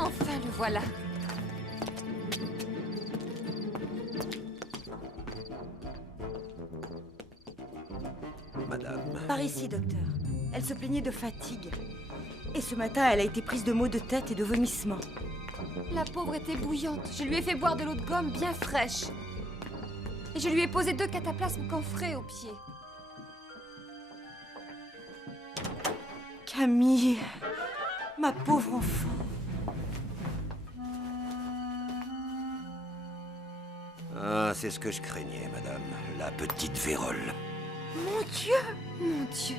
Enfin, le voilà. Madame, Par ici, docteur. Elle se plaignait de fatigue. Et ce matin, elle a été prise de maux de tête et de vomissements. La pauvre était bouillante. Je lui ai fait boire de l'eau de gomme bien fraîche. Et je lui ai posé 2 cataplasmes camphrés aux pieds. Camille, ma pauvre enfant. ah, c'est ce que je craignais, madame. La petite vérole. Mon Dieu! Mon Dieu.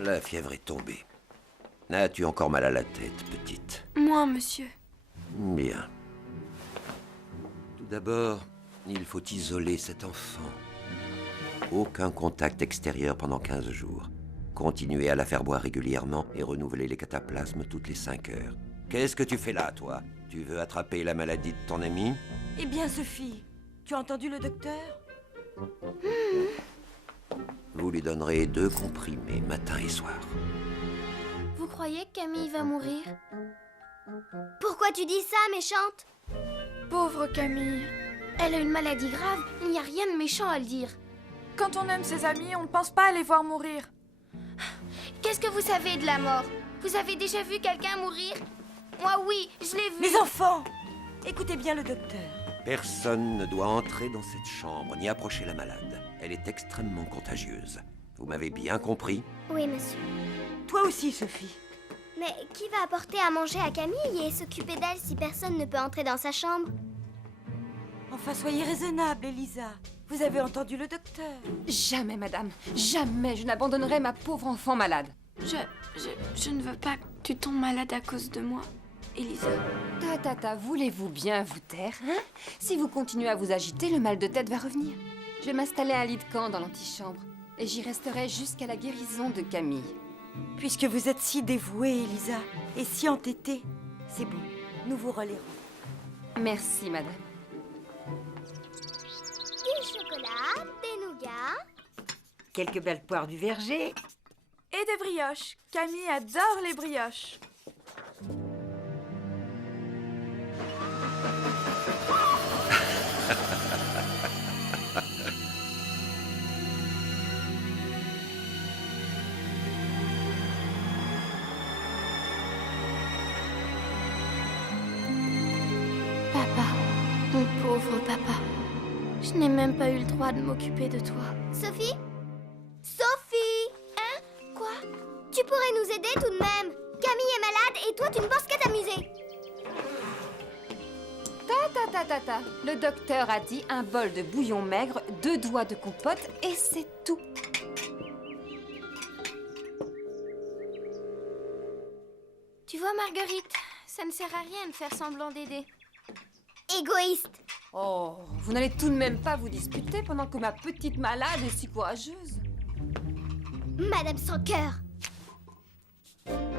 La fièvre est tombée. As-tu encore mal à la tête, petite? Moi, monsieur. Bien. Tout d'abord, il faut isoler cet enfant. Aucun contact extérieur pendant 15 jours. Continuez à la faire boire régulièrement et renouveler les cataplasmes toutes les 5 heures. Qu'est-ce que tu fais là, toi? Tu veux attraper la maladie de ton ami? Eh bien, Sophie, tu as entendu le docteur? Vous lui donnerez 2 comprimés matin et soir. Vous croyez que Camille va mourir? Pourquoi tu dis ça, méchante? Pauvre Camille. Elle a une maladie grave, il n'y a rien de méchant à le dire. Quand on aime ses amis, on ne pense pas à les voir mourir. Qu'est-ce que vous savez de la mort? Vous avez déjà vu quelqu'un mourir? Moi, oui, je l'ai vu. Mes enfants! Écoutez bien le docteur. Personne ne doit entrer dans cette chambre ni approcher la malade. Elle est extrêmement contagieuse. Vous m'avez bien compris? Oui, monsieur. Toi aussi, Sophie. Mais qui va apporter à manger à Camille et s'occuper d'elle si personne ne peut entrer dans sa chambre? Enfin, soyez raisonnable, Elisa. Vous avez entendu le docteur. Jamais, madame. Jamais je n'abandonnerai ma pauvre enfant malade. Je ne veux pas que tu tombes malade à cause de moi, Elisa. Voulez-vous bien vous taire, hein? Si vous continuez à vous agiter, le mal de tête va revenir. Je vais m'installer à un lit de camp dans l'antichambre. Et j'y resterai jusqu'à la guérison de Camille. Puisque vous êtes si dévouée, Elisa, et si entêtée, c'est bon, nous vous relayerons. Merci, madame. Du chocolat, des nougats. Quelques belles poires du verger. Et des brioches. Camille adore les brioches. Papa, mon pauvre papa. Je n'ai même pas eu le droit de m'occuper de toi. Sophie? Sophie? Hein? Quoi? Tu pourrais nous aider tout de même. Camille est malade et toi tu ne penses qu'à t'amuser. Le docteur a dit un bol de bouillon maigre, 2 doigts de compote et c'est tout. Tu vois, Marguerite, ça ne sert à rien de faire semblant d'aider. Égoïste. Oh, vous n'allez tout de même pas vous disputer pendant que ma petite malade est si courageuse. Madame sans cœur.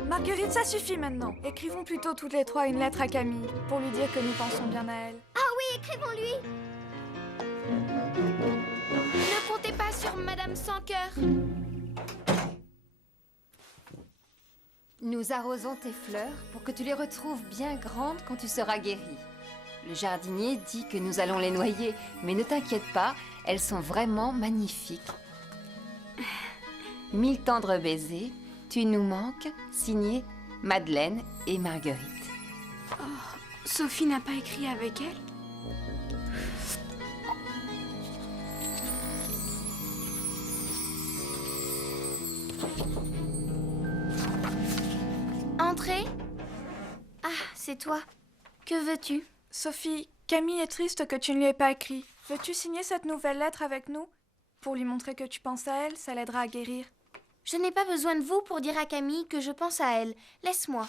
Marguerite, ça suffit maintenant. Écrivons plutôt toutes les 3 une lettre à Camille pour lui dire que nous pensons bien à elle. Ah oui, écrivons-lui. Ne comptez pas sur Madame sans cœur. Nous arrosons tes fleurs pour que tu les retrouves bien grandes quand tu seras guérie. Le jardinier dit que nous allons les noyer, mais ne t'inquiète pas, elles sont vraiment magnifiques. 1000 tendres baisers, tu nous manques, signé Madeleine et Marguerite. Sophie n'a pas écrit avec elle? Entrez. Ah, c'est toi. Que veux-tu? Sophie, Camille est triste que tu ne lui aies pas écrit. Veux-tu signer cette nouvelle lettre avec nous? Pour lui montrer que tu penses à elle, ça l'aidera à guérir. Je n'ai pas besoin de vous pour dire à Camille que je pense à elle. Laisse-moi.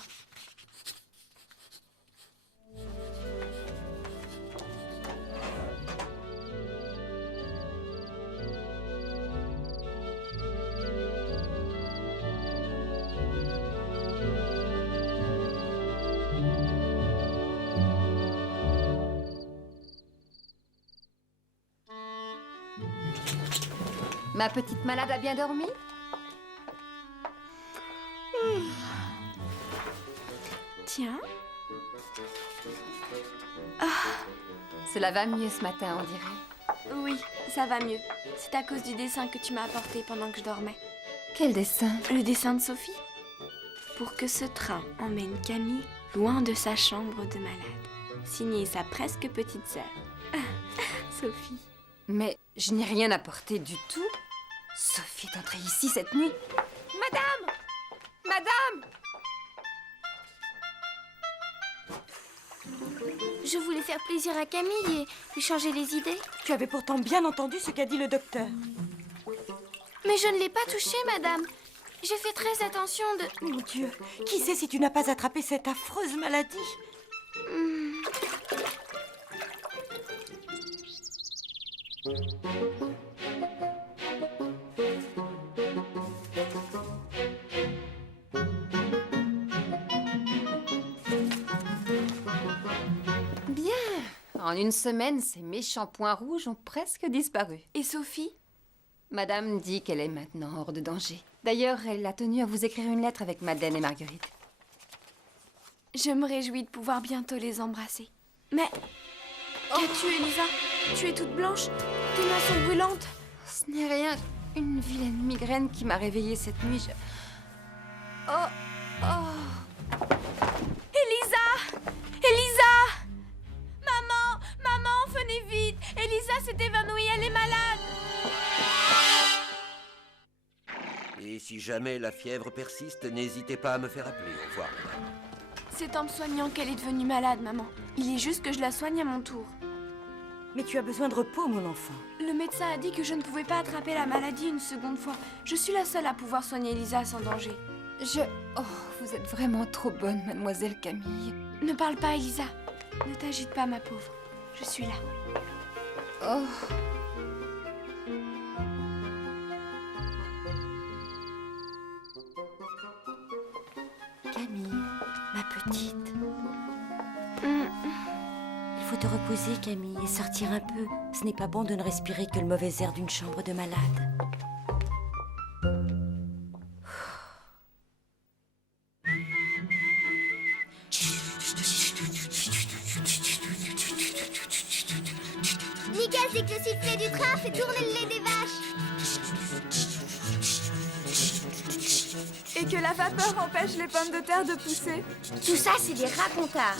Ma petite malade a bien dormi? Tiens. Cela va mieux ce matin, on dirait. Oui, ça va mieux. C'est à cause du dessin que tu m'as apporté pendant que je dormais. Quel dessin? Le dessin de Sophie. Pour que ce train emmène Camille loin de sa chambre de malade. Signé sa presque petite sœur. Sophie. Mais je n'ai rien apporté du tout. Sophie est entrée ici cette nuit. Madame! Madame! Je voulais faire plaisir à Camille et lui changer les idées. Tu avais pourtant bien entendu ce qu'a dit le docteur. Mais je ne l'ai pas touchée, madame. J'ai fait très attention de... Mon Dieu, qui sait si tu n'as pas attrapé cette affreuse maladie? Bien. En une semaine, ces méchants points rouges ont presque disparu. Et Sophie? Madame dit qu'elle est maintenant hors de danger. D'ailleurs, elle a tenu à vous écrire une lettre avec Madeleine et Marguerite. Je me réjouis de pouvoir bientôt les embrasser. Mais... Qu'as-tu, Elisa? Tu es toute blanche. Tes mains sont brûlantes. Ce n'est rien, une vilaine migraine qui m'a réveillée cette nuit. Elisa! Elisa! Maman, venez vite! Elisa s'est évanouie, elle est malade! Et si jamais la fièvre persiste, n'hésitez pas à me faire appeler. Au revoir, madame. C'est en me soignant qu'elle est devenue malade, maman. Il est juste que je la soigne à mon tour. Mais tu as besoin de repos, mon enfant. Le médecin a dit que je ne pouvais pas attraper la maladie une seconde fois. Je suis la seule à pouvoir soigner Elisa sans danger. Oh, vous êtes vraiment trop bonne, mademoiselle Camille. Ne parle pas, Elisa. Ne t'agite pas, ma pauvre. Je suis là. Oh. Camille, ma petite. Il faut te reposer, Camille, et sortir un peu. Ce n'est pas bon de ne respirer que le mauvais air d'une chambre de malade. Nickel, c'est que le sifflet du train fait tourner le lait des vaches. Et que la vapeur empêche les pommes de terre de pousser. Tout ça, c'est des racontars.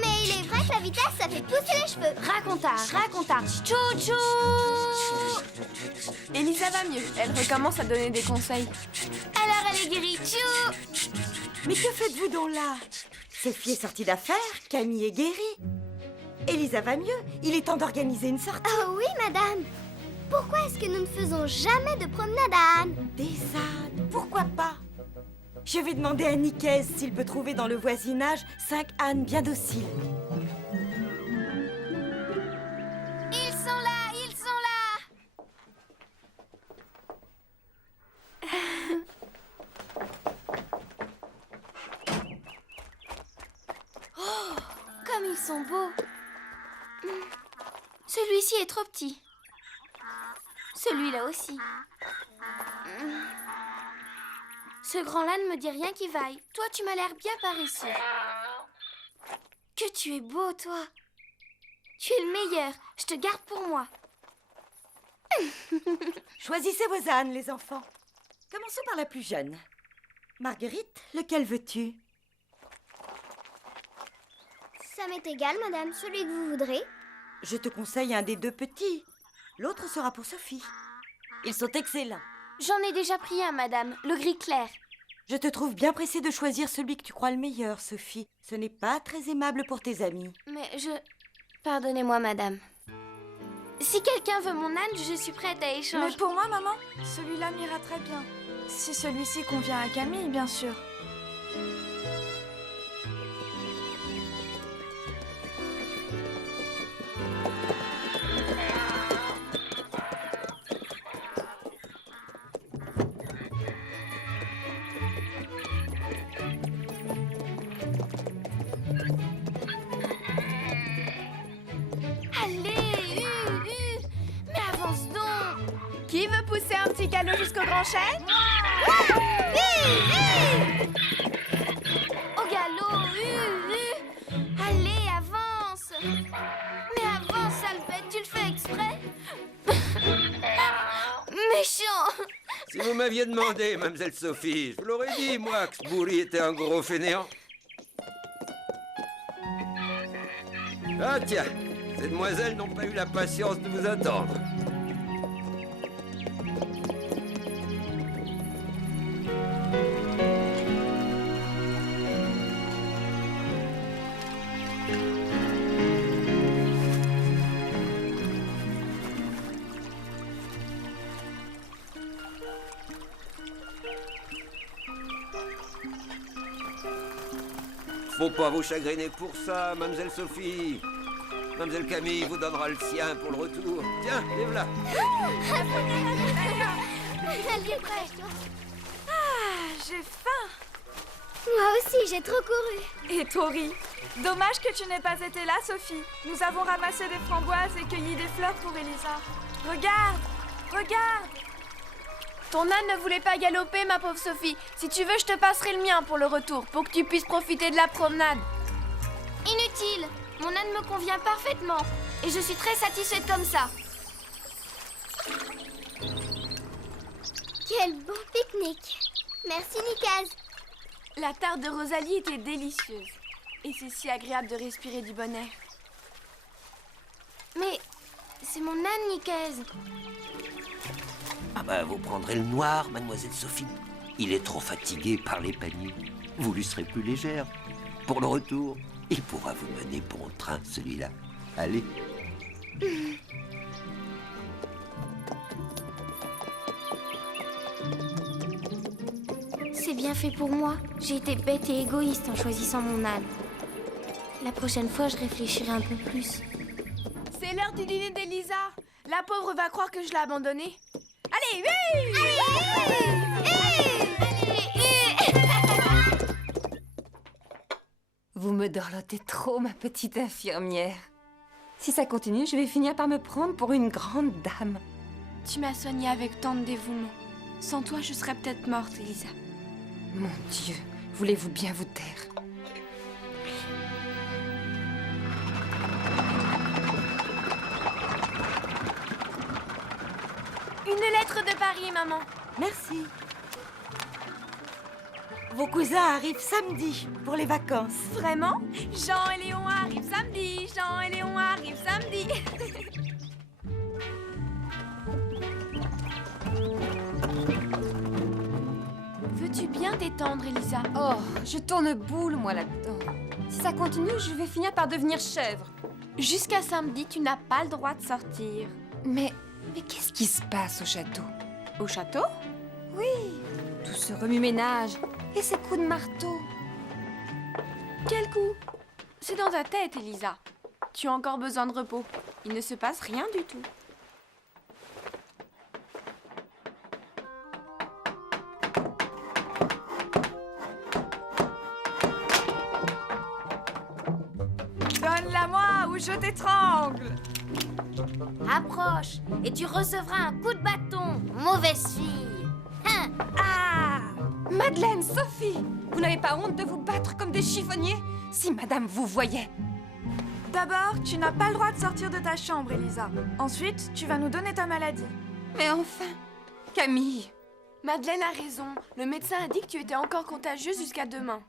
Mais il est vrai que la vitesse, ça fait pousser les cheveux. Racontars. Chou-chou. Elisa va mieux. Elle recommence à donner des conseils. Alors elle est guérie. Chou. Mais que faites-vous donc là? Sophie est sortie d'affaires, Camille est guérie. Elisa va mieux, il est temps d'organiser une sortie. Oh oui, madame. Pourquoi est-ce que nous ne faisons jamais de promenade à âne? Des ânes, pourquoi pas? Je vais demander à Nicaise s'il peut trouver dans le voisinage 5 ânes bien dociles. Ils sont là. Oh, comme ils sont beaux. Celui-ci est trop petit. Celui-là aussi. Ce grand-là ne me dit rien qui vaille. Toi, tu m'as l'air bien paresseux. Que tu es beau, toi. Tu es le meilleur. Je te garde pour moi. Choisissez vos ânes, les enfants. Commençons par la plus jeune. Marguerite, lequel veux-tu? Ça m'est égal, madame, celui que vous voudrez. Je te conseille un des deux petits. L'autre sera pour Sophie. Ils sont excellents. J'en ai déjà pris un, madame, le gris clair. Je te trouve bien pressée de choisir celui que tu crois le meilleur, Sophie. Ce n'est pas très aimable pour tes amis. Mais Pardonnez-moi, madame. Si quelqu'un veut mon âne, je suis prête à Mais échanger. pour moi, maman, celui-là m'ira très bien. Si celui-ci convient à Camille, bien sûr. Allez, mais avance donc. Qui veut pousser un petit galop jusqu'au grand chêne? Au galop, Allez, avance. Mais avance, Salvette, tu le fais exprès? Méchant. Si vous m'aviez demandé, mademoiselle Sophie, je vous l'aurais dit, moi, que ce bourri était un gros fainéant. Ah tiens, ces demoiselles n'ont pas eu la patience de vous attendre. Faut pas vous chagriner pour ça, mademoiselle Sophie. Mademoiselle Camille vous donnera le sien pour le retour. Tiens, vive là. Elle est prête. J'ai faim. Moi aussi, j'ai trop couru. Et Tori. Dommage que tu n'aies pas été là, Sophie. Nous avons ramassé des framboises et cueilli des fleurs pour Elisa. Regarde, regarde. Ton âne ne voulait pas galoper, ma pauvre Sophie. Si tu veux, je te passerai le mien pour le retour, pour que tu puisses profiter de la promenade. Inutile. Mon âne me convient parfaitement. Et je suis très satisfaite comme ça. Quel beau pique-nique. Merci, Nikaz. La tarte de Rosalie était délicieuse. Et c'est si agréable de respirer du bon air. Mais c'est mon âne, Nikaz. Ah bah, vous prendrez le noir, mademoiselle Sophie. Il est trop fatigué par les paniers. Vous lui serez plus légère. Pour le retour, il pourra vous mener bon train, celui-là. Allez. C'est bien fait pour moi. J'ai été bête et égoïste en choisissant mon âne. La prochaine fois, je réfléchirai un peu plus. C'est l'heure du dîner d'Elisa. La pauvre va croire que je l'ai abandonnée. Allez, oui! Vous me dorlotez trop, ma petite infirmière. Si ça continue, je vais finir par me prendre pour une grande dame. Tu m'as soignée avec tant de dévouement. Sans toi, je serais peut-être morte, Elisa. Mon Dieu, voulez-vous bien vous taire? Une lettre de Paris, maman. Merci. Vos cousins arrivent samedi pour les vacances. Vraiment? Jean et Léon arrivent samedi. Jean et Léon arrivent samedi. Veux-tu bien t'étendre, Elisa? Oh, je tourne boule, moi, là-dedans. Si ça continue, je vais finir par devenir chèvre. Jusqu'à samedi, tu n'as pas le droit de sortir. Mais qu'est-ce qui se passe au château? Au château? Oui, tout ce remue-ménage et ces coups de marteau. Quel coup? C'est dans ta tête, Elisa. Tu as encore besoin de repos. Il ne se passe rien du tout. Donne-la-moi ou je t'étrangle. Approche et tu recevras un coup de bâton, mauvaise fille. Hein? Ah! Madeleine, Sophie! Vous n'avez pas honte de vous battre comme des chiffonniers? Si madame vous voyait! D'abord, tu n'as pas le droit de sortir de ta chambre, Elisa. Ensuite, tu vas nous donner ta maladie. Mais enfin, Camille! Madeleine a raison. Le médecin a dit que tu étais encore contagieuse jusqu'à demain.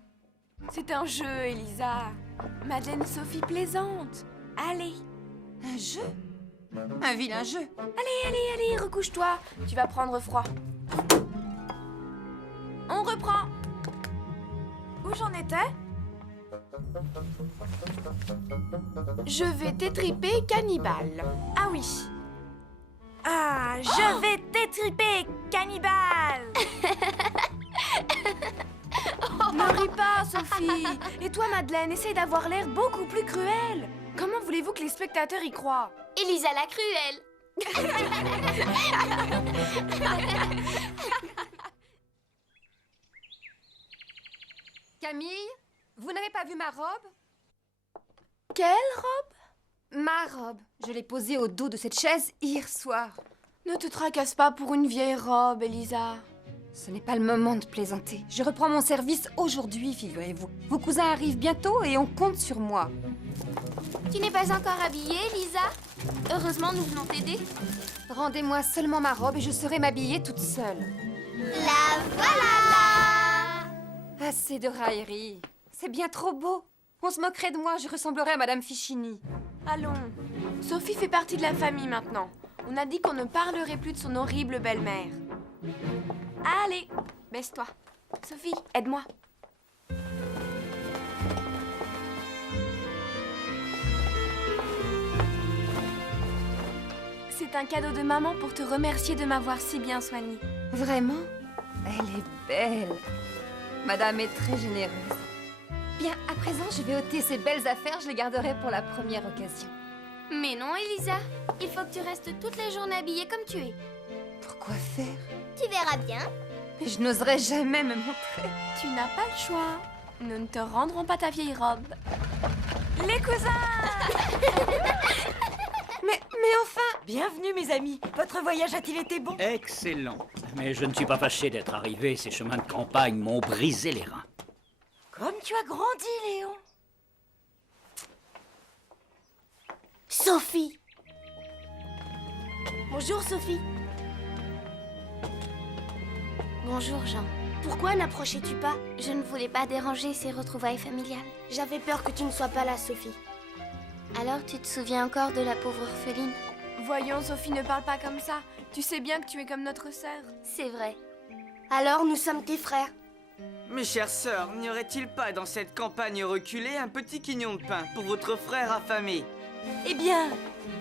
C'est un jeu, Elisa. Madeleine et Sophie plaisante. Allez, Un jeu? Un vilain jeu. allez, recouche-toi. Tu vas prendre froid. On reprend. Où j'en étais? Je vais t'étriper, cannibale. Ah oui. Ah, je vais t'étriper, cannibale! Ne ris pas, Sophie. Et toi, Madeleine, essaye d'avoir l'air beaucoup plus cruel. Comment voulez-vous que les spectateurs y croient? Elisa la cruelle. Camille, vous n'avez pas vu ma robe? Quelle robe? Ma robe. Je l'ai posée au dos de cette chaise hier soir. Ne te tracasse pas pour une vieille robe, Elisa. Ce n'est pas le moment de plaisanter. Je reprends mon service aujourd'hui, figurez-vous. Vos cousins arrivent bientôt et on compte sur moi. Tu n'es pas encore habillée, Lisa? Heureusement, nous venons t'aider. Rendez-moi seulement ma robe et je saurai m'habiller toute seule. La voilà! Assez de raillerie. C'est bien trop beau. On se moquerait de moi, je ressemblerais à Madame Fichini. Allons. Sophie fait partie de la famille maintenant. On a dit qu'on ne parlerait plus de son horrible belle-mère. Allez, baisse-toi. Sophie, aide-moi. C'est un cadeau de maman pour te remercier de m'avoir si bien soignée. Vraiment? Elle est belle. Madame est très généreuse. Bien, à présent, je vais ôter ces belles affaires, je les garderai pour la première occasion. Mais non, Elisa. Il faut que tu restes toute la journée habillée comme tu es. Pourquoi faire? Tu verras bien. Mais je n'oserais jamais me montrer. Tu n'as pas le choix. Nous ne te rendrons pas ta vieille robe. Les cousins! Mais enfin! Bienvenue, mes amis. Votre voyage a-t-il été bon? Excellent. Mais je ne suis pas fâché d'être arrivé. Ces chemins de campagne m'ont brisé les reins. Comme tu as grandi, Léon. Sophie. Bonjour, Sophie. Bonjour, Jean. Pourquoi n'approchais-tu pas? Je ne voulais pas déranger ces retrouvailles familiales. J'avais peur que tu ne sois pas là, Sophie. Alors, tu te souviens encore de la pauvre orpheline? Voyons, Sophie, ne parle pas comme ça. Tu sais bien que tu es comme notre sœur. C'est vrai. Alors, nous sommes tes frères. Mes chères sœurs, n'y aurait-il pas dans cette campagne reculée un petit quignon de pain pour votre frère affamé? Eh bien,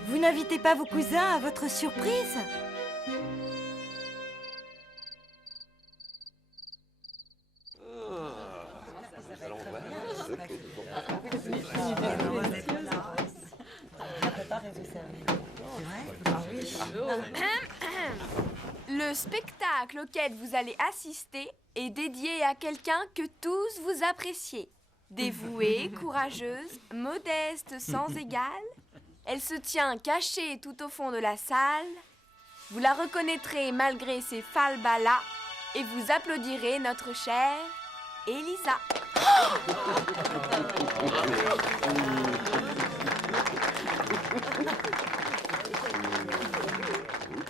vous n'invitez pas vos cousins à votre surprise? Le spectacle auquel vous allez assister est dédié à quelqu'un que tous vous appréciez. Dévouée, courageuse, modeste sans égal, elle se tient cachée tout au fond de la salle. Vous la reconnaîtrez malgré ses falbalas et vous applaudirez notre chère Elisa.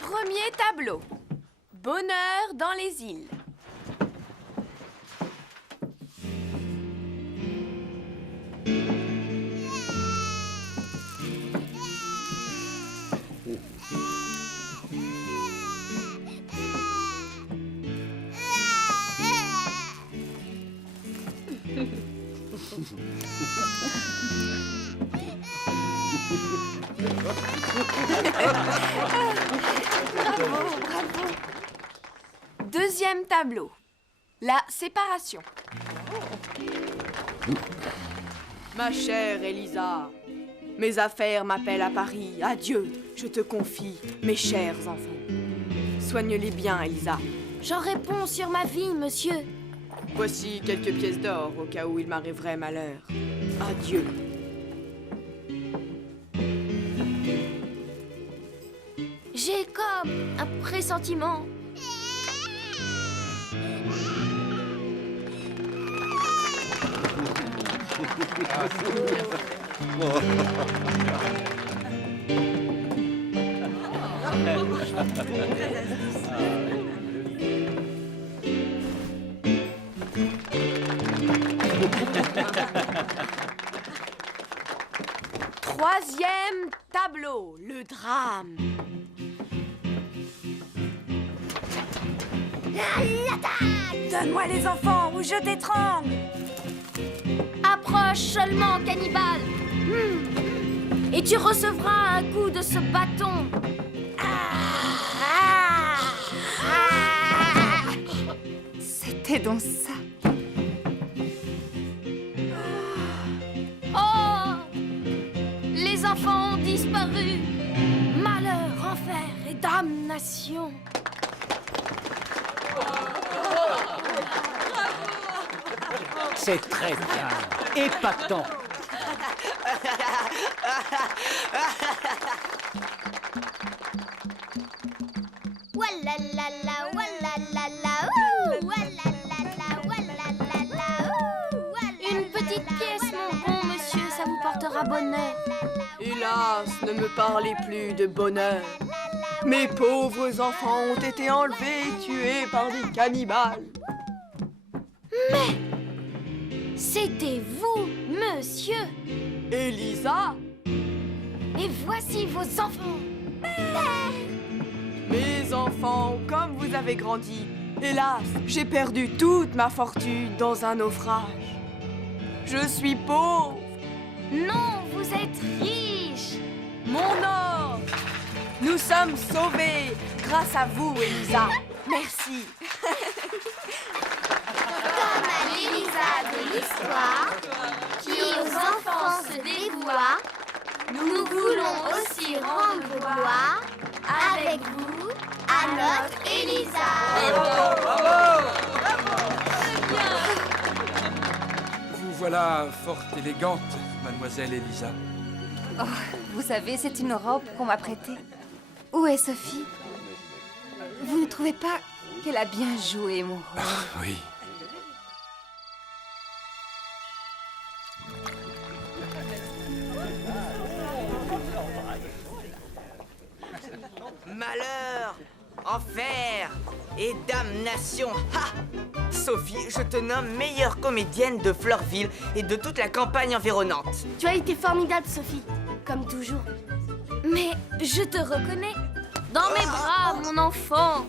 Premier tableau. Bonheur dans les îles. Deuxième tableau. La séparation. Ma chère Elisa, mes affaires m'appellent à Paris. Adieu, je te confie mes chers enfants. Soigne-les bien, Elisa. J'en réponds sur ma vie, monsieur. Voici quelques pièces d'or au cas où il m'arriverait malheur. Adieu. J'ai comme un pressentiment. Troisième tableau, le drame. Donne-moi les enfants ou je t'étrangle. Approche seulement, cannibale. Et tu recevras un coup de ce bâton. C'était donc ça. Oh! Les enfants ont disparu. Malheur, enfer et damnation. C'est très bien. Épatant. Oualalala, oualalala, ouh, oualalala, oualalala, ouh, oualalala. Une petite pièce, mon bon monsieur, ça vous portera bonheur. Hélas, ne me parlez plus de bonheur. Mes pauvres enfants ont été enlevés et tués par des cannibales. C'était vous, monsieur. Elisa, Et voici vos enfants. mes enfants, comme vous avez grandi, hélas, j'ai perdu toute ma fortune dans un naufrage. Je suis pauvre. Non, vous êtes riches. Mon or, nous sommes sauvés grâce à vous, Elisa. Merci. Comme à l'Élisa de l'histoire, qui aux enfants se dévoie, nous voulons aussi rendre gloire avec vous à notre Élisa. Vous voilà fort élégante, mademoiselle Elisa. Oh, vous savez, c'est une robe qu'on m'a prêtée. Où est Sophie? Vous ne trouvez pas qu'elle a bien joué mon rôle? Oui. Malheur, enfer et damnation. Ha! Sophie, je te nomme meilleure comédienne de Fleurville et de toute la campagne environnante. Tu as été formidable, Sophie, comme toujours. Mais je te reconnais. Dans mes bras, mon enfant.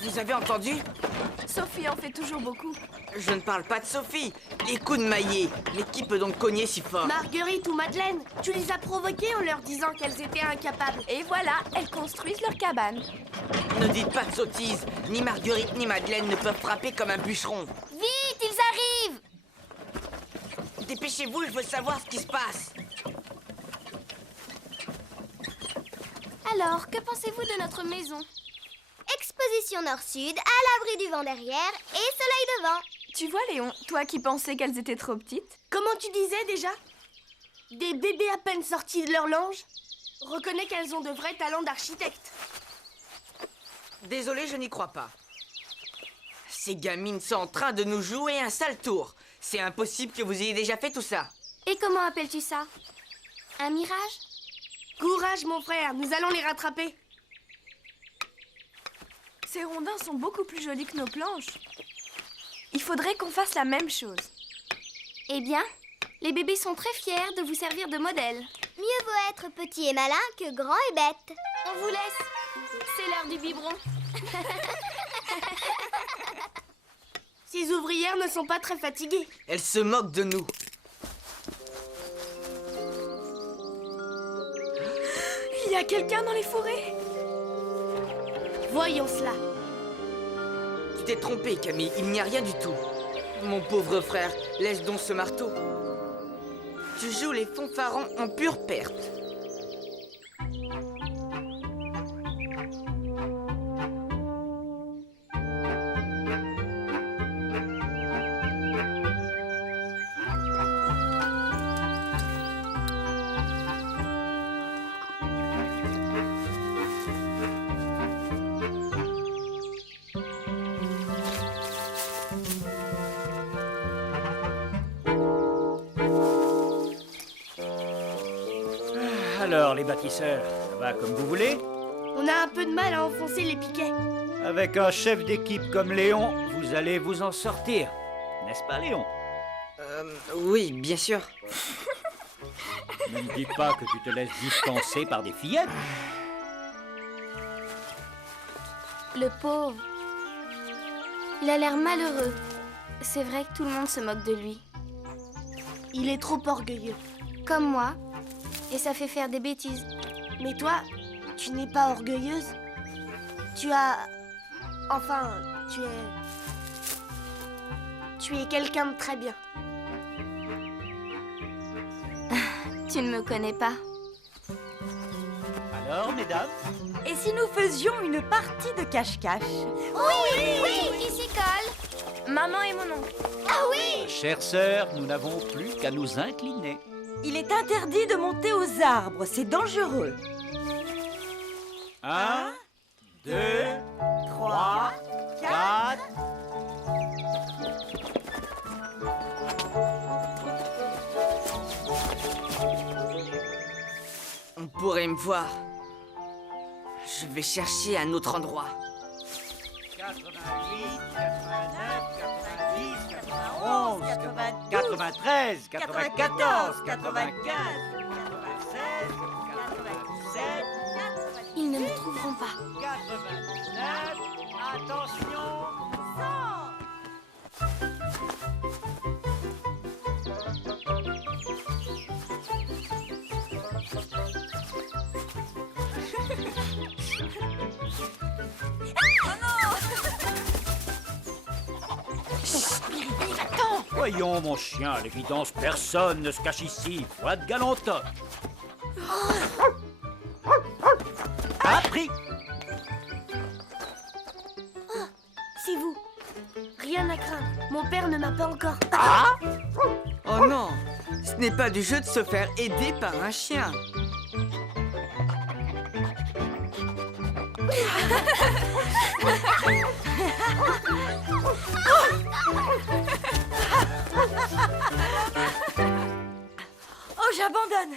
Vous avez entendu? Sophie en fait toujours beaucoup. Je ne parle pas de Sophie. Les coups de maillet. Mais qui peut donc cogner si fort? Marguerite ou Madeleine, tu les as provoquées en leur disant qu'elles étaient incapables. Et voilà, elles construisent leur cabane. Ne dites pas de sottises. Ni Marguerite ni Madeleine ne peuvent frapper comme un bûcheron. Vite, ils arrivent! Dépêchez-vous, je veux savoir ce qui se passe. Alors, que pensez-vous de notre maison? Exposition nord-sud, à l'abri du vent derrière et soleil devant. Tu vois, Léon, toi qui pensais qu'elles étaient trop petites. Comment tu disais déjà? Des bébés à peine sortis de leur lange? Reconnais qu'elles ont de vrais talents d'architecte. Désolé, je n'y crois pas. Ces gamines sont en train de nous jouer un sale tour. C'est impossible que vous ayez déjà fait tout ça. Et comment appelles-tu ça? Un mirage? Courage, mon frère, nous allons les rattraper. Ces rondins sont beaucoup plus jolis que nos planches. Il faudrait qu'on fasse la même chose. Eh bien, les bébés sont très fiers de vous servir de modèle. Mieux vaut être petit et malin que grand et bête. On vous laisse. C'est l'heure du biberon. Ces ouvrières ne sont pas très fatiguées. Elles se moquent de nous. Il y a quelqu'un dans les forêts? Voyons cela. Tu t'es trompé, Camille, il n'y a rien du tout. Mon pauvre frère, laisse donc ce marteau. Tu joues les fanfarons en pure perte. Alors, les bâtisseurs, ça va comme vous voulez? On a un peu de mal à enfoncer les piquets. Avec un chef d'équipe comme Léon, vous allez vous en sortir. N'est-ce pas, Léon? Oui, bien sûr. Ne me dis pas que tu te laisses dispenser par des fillettes. Le pauvre. Il a l'air malheureux. C'est vrai que tout le monde se moque de lui. Il est trop orgueilleux. Comme moi. Et ça fait faire des bêtises. Mais toi, tu n'es pas orgueilleuse. Tu as... Enfin, tu es quelqu'un de très bien. Tu ne me connais pas. Alors, mesdames? Et si nous faisions une partie de cache-cache? Oui, qui s'y colle? Maman et mon oncle. Ah oui! Chère sœur, nous n'avons plus qu'à nous incliner. Il est interdit de monter aux arbres, c'est dangereux. 1, 2, 3, 4... On pourrait me voir. Je vais chercher un autre endroit. 88, 89, 90, 91, 93, 94, 95, 96, 97, Ils ne me trouveront pas. 99, attention, 100. Voyons, mon chien, à l'évidence, personne ne se cache ici. Foi de galantote. Appris. C'est vous. Rien à craindre. Mon père ne m'a pas encore... Oh non, ce n'est pas du jeu de se faire aider par un chien. Oh, j'abandonne.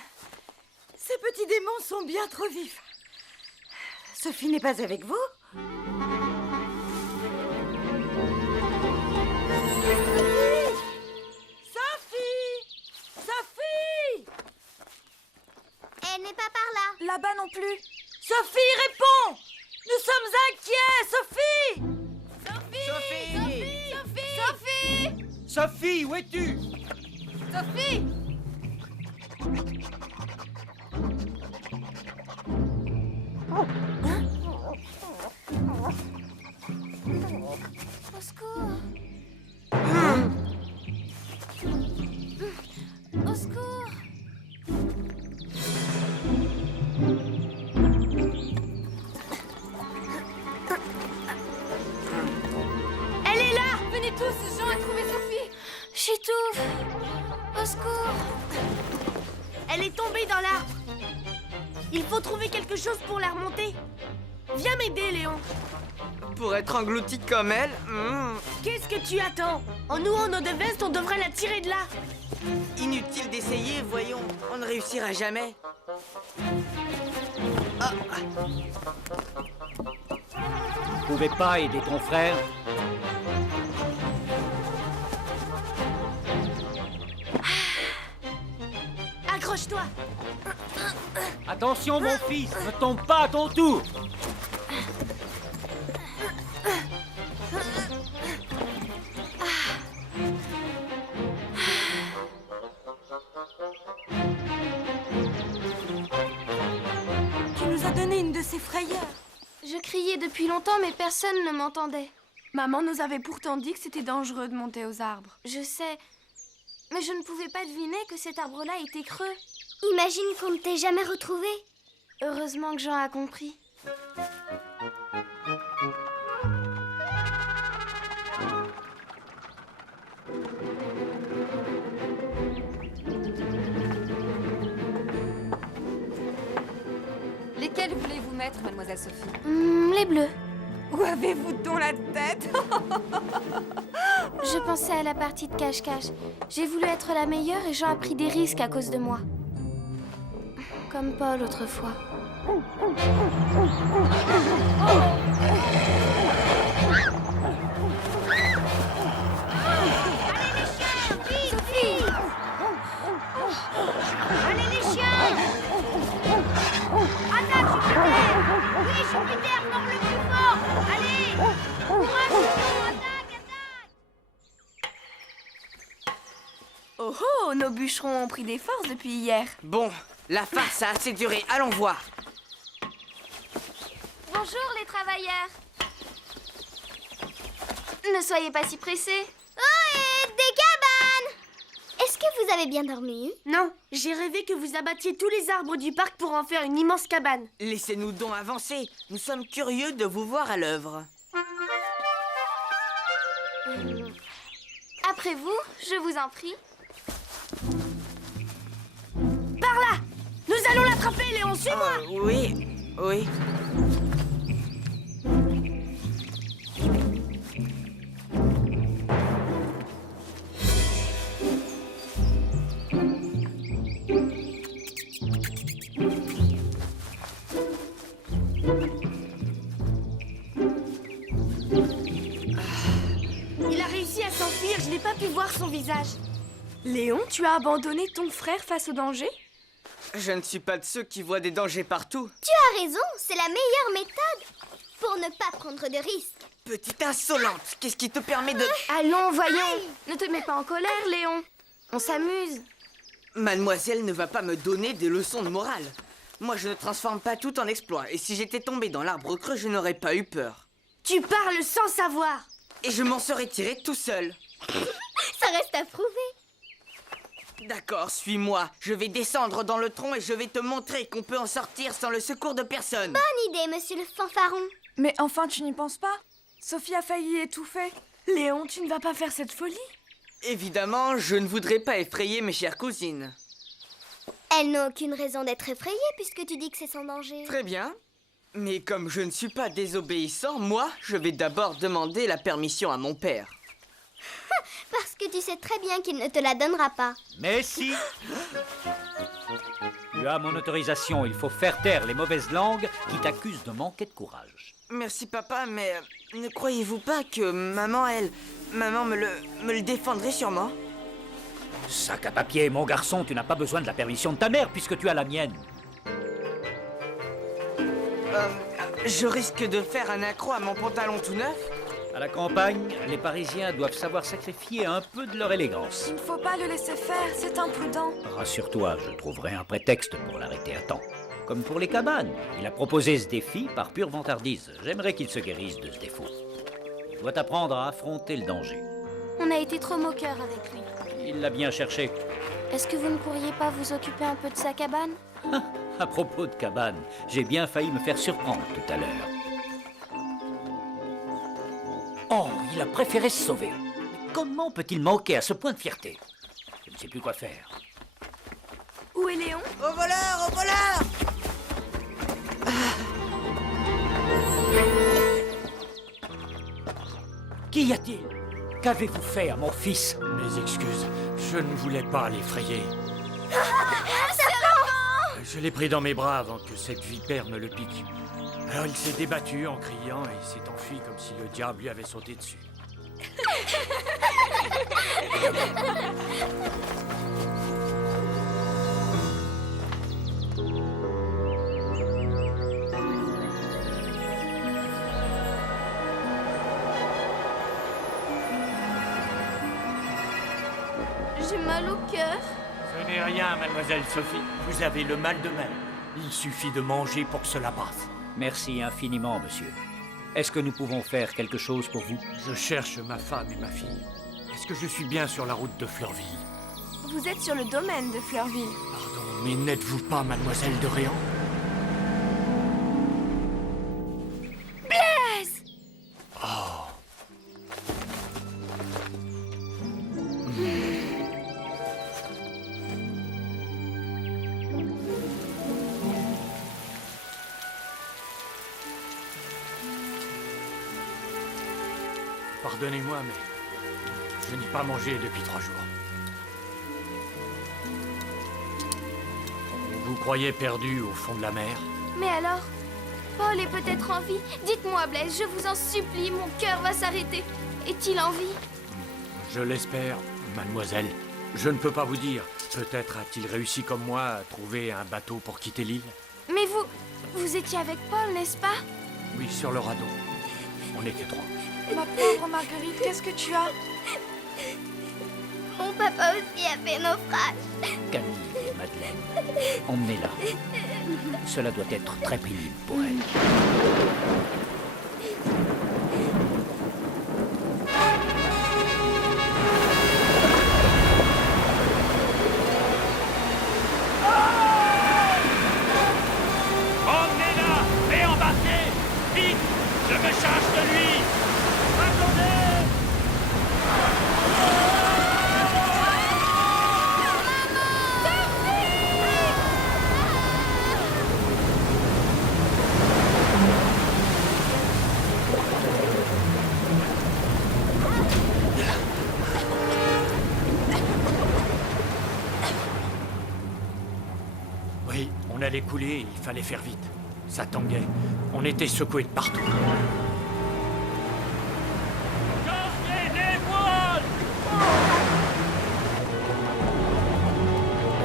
Ces petits démons sont bien trop vifs. Sophie n'est pas avec vous? Sophie! Elle n'est pas par là. Là-bas non plus. Sophie, réponds! Nous sommes inquiets, Sophie! Sophie, où es-tu? Sophie! Au secours. Aidez tous, Jean a trouvé Sophie. J'étouffe. Au secours. Elle est tombée dans l'arbre. Il faut trouver quelque chose pour la remonter. Viens m'aider, Léon. Pour être englouti comme elle, Qu'est-ce que tu attends? En nouant nos deux vestes, on devrait la tirer de là. inutile d'essayer, voyons, on ne réussira jamais. Ah, Vous pouvez pas aider ton frère? Accroche-toi. Attention, mon fils, ne tombe pas à ton tour. Tu nous as donné une de ces frayeurs. Je criais depuis longtemps, mais personne ne m'entendait. Maman nous avait pourtant dit que c'était dangereux de monter aux arbres. Je sais, mais je ne pouvais pas deviner que cet arbre-là était creux. Imagine qu'on ne t'ait jamais retrouvé. Heureusement que Jean a compris. Lesquels voulez-vous mettre, mademoiselle Sophie? Les bleus. Où avez-vous donc la tête? Je pensais à la partie de cache-cache. J'ai voulu être la meilleure et Jean a pris des risques à cause de moi. Comme Paul autrefois. Sophie! Allez les chiens! Attaque, Jupiter! Oui, Jupiter, forme le plus fort! Allez! Courage, Jupiter! Attaque, attaque! Oh oh, nos bûcherons ont pris des forces depuis hier. bon, la farce a assez duré, allons voir. Bonjour les travailleurs. Ne soyez pas si pressés. Oh, et des cabanes! Est-ce que vous avez bien dormi? Non, j'ai rêvé que vous abattiez tous les arbres du parc pour en faire une immense cabane. Laissez-nous donc avancer, nous sommes curieux de vous voir à l'œuvre. Après vous, je vous en prie. Par là! Nous allons l'attraper, Léon, suis-moi! Oui, oui. Il a réussi à s'enfuir, je n'ai pas pu voir son visage. Léon, tu as abandonné ton frère face au danger? Je ne suis pas de ceux qui voient des dangers partout. Tu as raison, c'est la meilleure méthode pour ne pas prendre de risques. Petite insolente, qu'est-ce qui te permet de... Allons, voyons. Ne te mets pas en colère, Léon. On s'amuse. Mademoiselle ne va pas me donner des leçons de morale. Moi, je ne transforme pas tout en exploit. Et si j'étais tombé dans l'arbre creux, je n'aurais pas eu peur. Tu parles sans savoir. Et je m'en serais tiré tout seul. Ça reste à prouver. D'accord, suis-moi. Je vais descendre dans le tronc et je vais te montrer qu'on peut en sortir sans le secours de personne. Bonne idée, monsieur le fanfaron. Mais enfin, tu n'y penses pas? Sophie a failli étouffer. Léon, tu ne vas pas faire cette folie? Évidemment, je ne voudrais pas effrayer mes chères cousines. Elle n'a aucune raison d'être effrayée puisque tu dis que c'est sans danger. Très bien. Mais comme je ne suis pas désobéissant, moi, je vais d'abord demander la permission à mon père. Parce que tu sais très bien qu'il ne te la donnera pas. Mais si! Tu as mon autorisation, il faut faire taire les mauvaises langues qui t'accusent de manquer de courage. Merci papa, mais ne croyez-vous pas que maman, maman me le défendrait sûrement? Sac à papier, mon garçon, tu n'as pas besoin de la permission de ta mère puisque tu as la mienne. Je risque de faire un accroc à mon pantalon tout neuf. À la campagne, les Parisiens doivent savoir sacrifier un peu de leur élégance. Il ne faut pas le laisser faire, c'est imprudent. Rassure-toi, je trouverai un prétexte pour l'arrêter à temps. Comme pour les cabanes, il a proposé ce défi par pure vantardise. J'aimerais qu'il se guérisse de ce défaut. Il doit apprendre à affronter le danger. On a été trop moqueurs avec lui. Il l'a bien cherché. Est-ce que vous ne pourriez pas vous occuper un peu de sa cabane? À propos de cabane, j'ai bien failli me faire surprendre tout à l'heure. Oh, il a préféré se sauver. Comment peut-il manquer à ce point de fierté? Je ne sais plus quoi faire. Où est Léon? Au voleur! Au voleur! Qu'y a-t-il? Qu'avez-vous fait à mon fils? Mes excuses, je ne voulais pas l'effrayer. Je l'ai pris dans mes bras avant que cette vipère ne le pique. Alors il s'est débattu en criant et s'est enfui comme si le diable lui avait sauté dessus. J'ai mal au cœur. Ce n'est rien, mademoiselle Sophie. Vous avez le mal de mer. Il suffit de manger pour que cela passe. Merci infiniment, monsieur. Est-ce que nous pouvons faire quelque chose pour vous? Je cherche ma femme et ma fille. Est-ce que je suis bien sur la route de Fleurville? Vous êtes sur le domaine de Fleurville. Pardon, mais n'êtes-vous pas mademoiselle de Réan? Blaise! Oh. Pardonnez-moi, mais je n'ai pas mangé depuis 3 jours. Vous croyez perdu au fond de la mer? Mais alors, Paul est peut-être en vie. Dites-moi, Blaise, je vous en supplie, mon cœur va s'arrêter. Est-il en vie? Je l'espère, mademoiselle. Je ne peux pas vous dire. Peut-être a-t-il réussi comme moi à trouver un bateau pour quitter l'île? Mais vous étiez avec Paul, n'est-ce pas? Oui, sur le radeau. On était 3. Ma pauvre Marguerite, qu'est-ce que tu as? Mon papa aussi a fait naufrage. Camille et Madeleine, emmenez-la. Cela doit être très pénible pour elle. Emmenez-la et embarquez! Vite! Je me charge de lui! Attendez! Oui, on allait couler, il fallait faire vite. Ça tanguait. On était secoués de partout.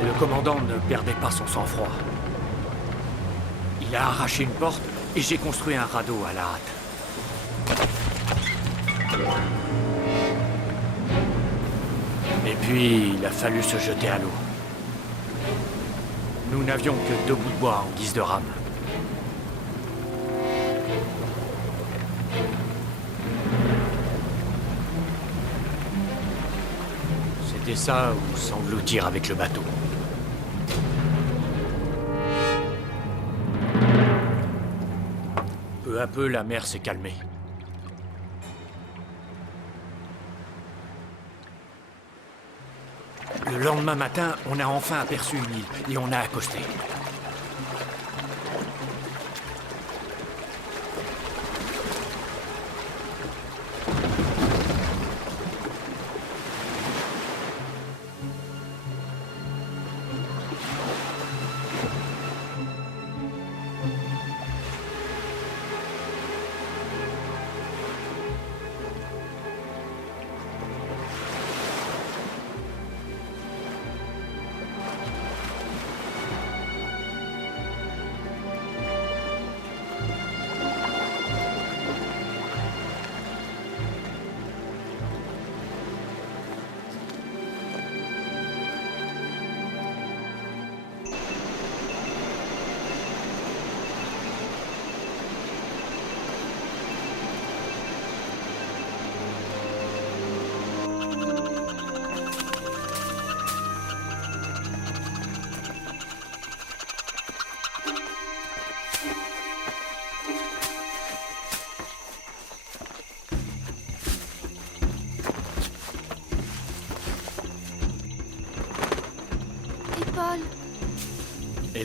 Le commandant ne perdait pas son sang-froid. Il a arraché une porte et j'ai construit un radeau à la hâte. Et puis, il a fallu se jeter à l'eau. Nous n'avions que 2 bouts de bois en guise de rame. C'était ça ou s'engloutir avec le bateau. Peu à peu, la mer s'est calmée. Le lendemain matin, on a enfin aperçu une île et on a accosté.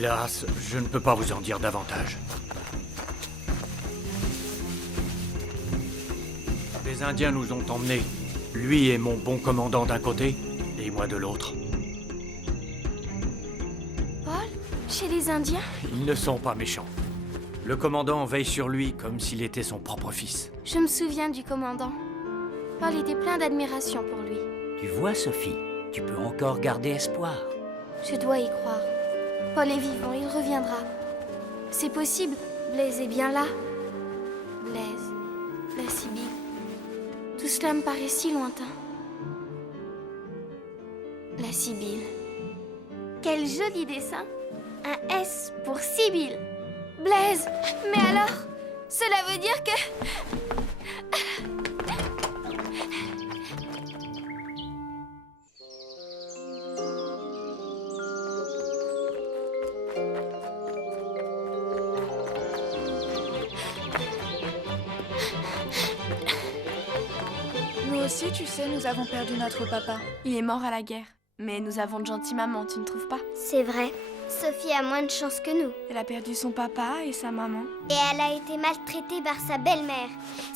Hélas, je ne peux pas vous en dire davantage. Les Indiens nous ont emmenés. Lui et mon bon commandant d'un côté, et moi de l'autre. Paul, chez les Indiens? Ils ne sont pas méchants. Le commandant veille sur lui comme s'il était son propre fils. Je me souviens du commandant. Paul était plein d'admiration pour lui. Tu vois, Sophie, tu peux encore garder espoir. Je dois y croire. Paul est vivant, il reviendra. C'est possible, Blaise est bien là. Blaise, la Sibylle. Tout cela me paraît si lointain. La Sibylle. Quel joli dessin. Un S pour Sibylle. Blaise, mais alors, cela veut dire que... Nous aussi, tu sais, nous avons perdu notre papa. Il est mort à la guerre. Mais nous avons de gentilles mamans, tu ne trouves pas? C'est vrai. Sophie a moins de chance que nous. Elle a perdu son papa et sa maman. Et elle a été maltraitée par sa belle-mère.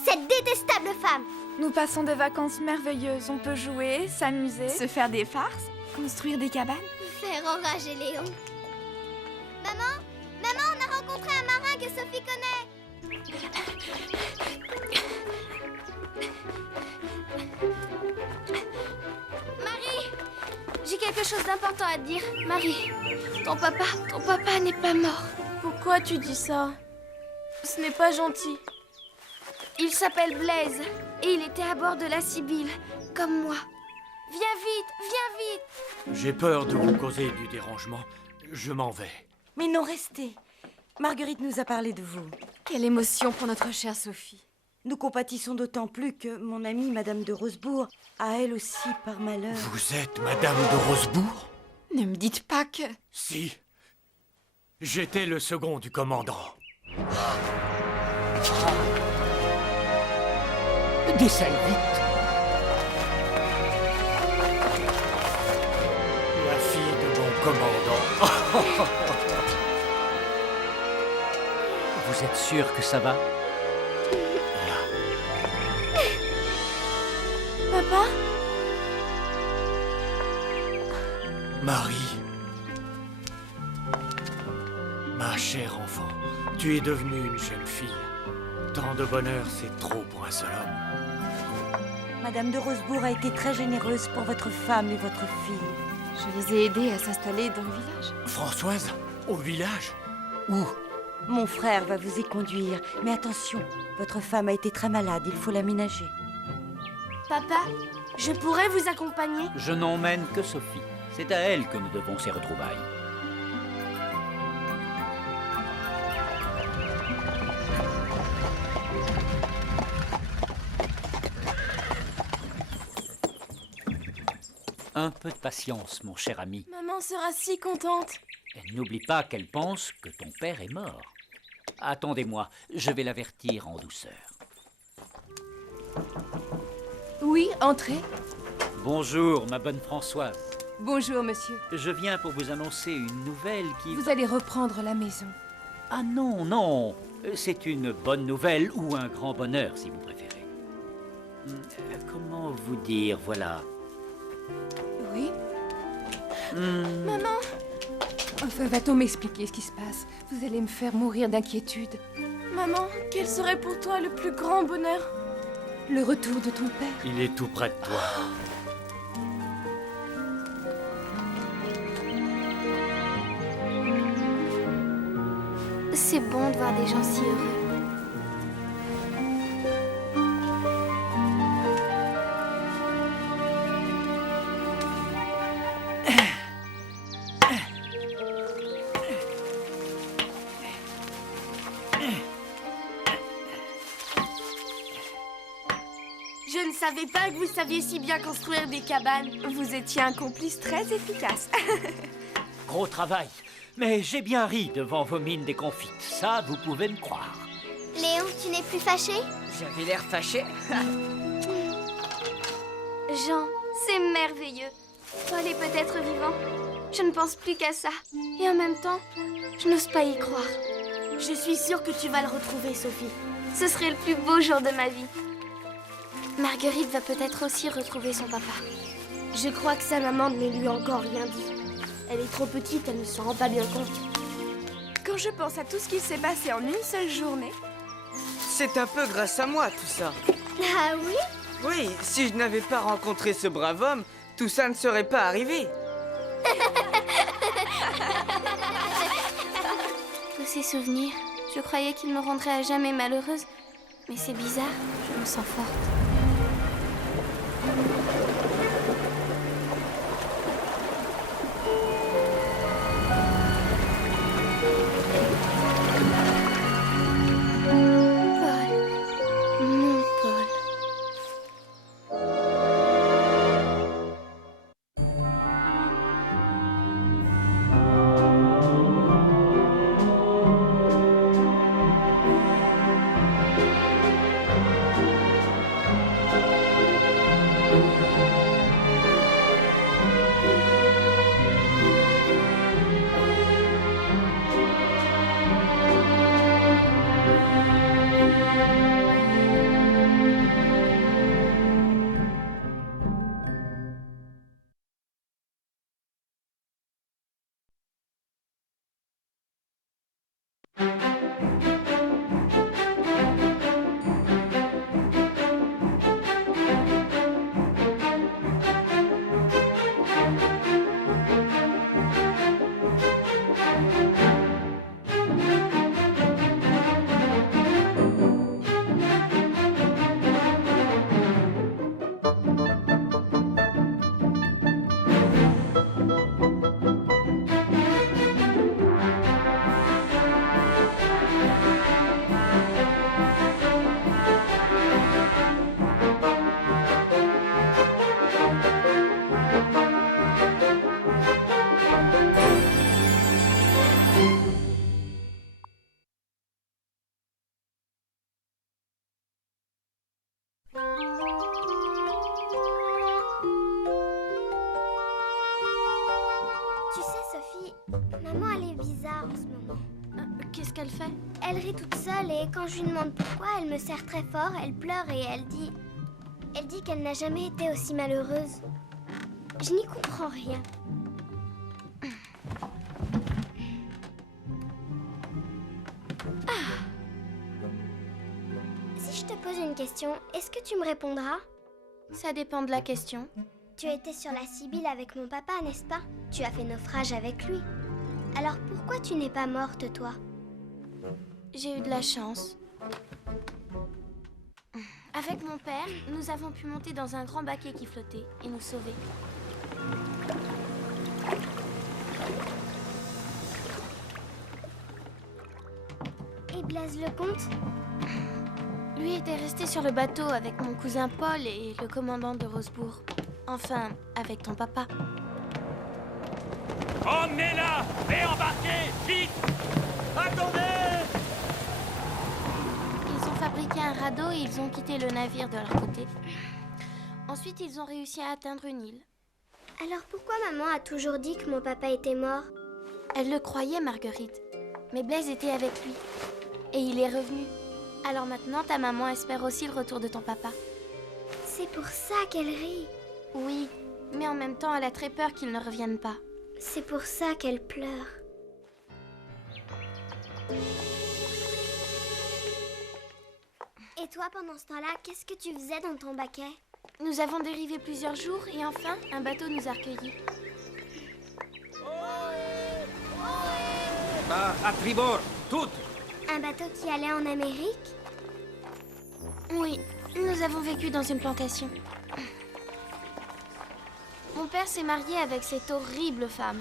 Cette détestable femme. Nous passons des vacances merveilleuses. On peut jouer, s'amuser. Se faire des farces, construire des cabanes. Faire enrager Léon. Maman, on a rencontré un marin que Sophie connaît. Marie, j'ai quelque chose d'important à te dire. Marie, ton papa n'est pas mort. Pourquoi tu dis ça? Ce n'est pas gentil. Il s'appelle Blaise et il était à bord de la Sibylle, comme moi. Viens vite. J'ai peur de vous causer du dérangement. Je m'en vais. Mais non, restez. Marguerite nous a parlé de vous. Quelle émotion pour notre chère Sophie. Nous compatissons d'autant plus que mon amie, Madame de Rosebourg, a elle aussi, par malheur... Vous êtes Madame de Rosebourg? Ne me dites pas que... Si. J'étais le second du commandant. Décèle vite. La fille de mon commandant. Vous êtes sûr que ça va? Papa? Marie. Ma chère enfant, tu es devenue une jeune fille. Tant de bonheur, c'est trop pour un seul homme. Madame de Rosebourg a été très généreuse pour votre femme et votre fille. Je les ai aidés à s'installer dans le village. Françoise, au village? Où? Mon frère va vous y conduire. Mais attention, votre femme a été très malade, il faut l'aménager. Papa, je pourrais vous accompagner? Je n'emmène que Sophie. C'est à elle que nous devons ces retrouvailles. Un peu de patience, mon cher ami. Maman sera si contente. Et n'oublie pas qu'elle pense que ton père est mort. Attendez-moi, je vais l'avertir en douceur. Oui, entrez. Bonjour, ma bonne Françoise. Bonjour, monsieur. Je viens pour vous annoncer une nouvelle qui... Vous allez reprendre la maison. Ah non, non. C'est une bonne nouvelle ou un grand bonheur, si vous préférez. Comment vous dire, voilà. Oui? Maman! Enfin, va-t-on m'expliquer ce qui se passe? Vous allez me faire mourir d'inquiétude. Maman, quel serait pour toi le plus grand bonheur? Le retour de ton père. Il est tout près de toi. C'est bon de voir des gens si heureux. Je ne savais pas que vous saviez si bien construire des cabanes. Vous étiez un complice très efficace. Gros travail. Mais j'ai bien ri devant vos mines déconfites. Ça, vous pouvez me croire. Léon, tu n'es plus fâché? J'avais l'air fâché. Jean, c'est merveilleux. Paul est peut-être vivant. Je ne pense plus qu'à ça. Et en même temps, je n'ose pas y croire. Je suis sûre que tu vas le retrouver, Sophie. Ce serait le plus beau jour de ma vie. Marguerite va peut-être aussi retrouver son papa. Je crois que sa maman ne lui a encore rien dit. Elle est trop petite, elle ne s'en rend pas bien compte. Quand je pense à tout ce qui s'est passé en une seule journée... C'est un peu grâce à moi, tout ça. Ah oui? Oui, si je n'avais pas rencontré ce brave homme, tout ça ne serait pas arrivé. Tous ces souvenirs, je croyais qu'ils me rendraient à jamais malheureuse. Mais c'est bizarre, je me sens forte. Tu sais, Sophie, maman, elle est bizarre en ce moment. Qu'est-ce qu'elle fait? Elle rit toute seule et quand je lui demande pourquoi, elle me serre très fort, elle pleure et elle dit... Elle dit qu'elle n'a jamais été aussi malheureuse. Je n'y comprends rien. Si je te pose une question, est-ce que tu me répondras? Ça dépend de la question. Tu étais sur la Sibylle avec mon papa, n'est-ce pas? Tu as fait naufrage avec lui. Alors pourquoi tu n'es pas morte, toi? J'ai eu de la chance. Avec mon père, nous avons pu monter dans un grand baquet qui flottait et nous sauver. Et Blaise Lecomte? Lui était resté sur le bateau avec mon cousin Paul et le commandant de Rosebourg. Enfin, avec ton papa. Emmenez-la et embarquez, vite! Attendez! Ils ont fabriqué un radeau et ils ont quitté le navire de leur côté. Ensuite, ils ont réussi à atteindre une île. Alors pourquoi maman a toujours dit que mon papa était mort? Elle le croyait, Marguerite. Mais Blaise était avec lui. Et il est revenu. Alors maintenant, ta maman espère aussi le retour de ton papa. C'est pour ça qu'elle rit. Oui, mais en même temps, elle a très peur qu'il ne revienne pas. C'est pour ça qu'elle pleure. Et toi, pendant ce temps-là, qu'est-ce que tu faisais dans ton baquet? Nous avons dérivé plusieurs jours et enfin, un bateau nous a recueillis. À tribord, toutes! Un bateau qui allait en Amérique? Oui, nous avons vécu dans une plantation. Mon père s'est marié avec cette horrible femme.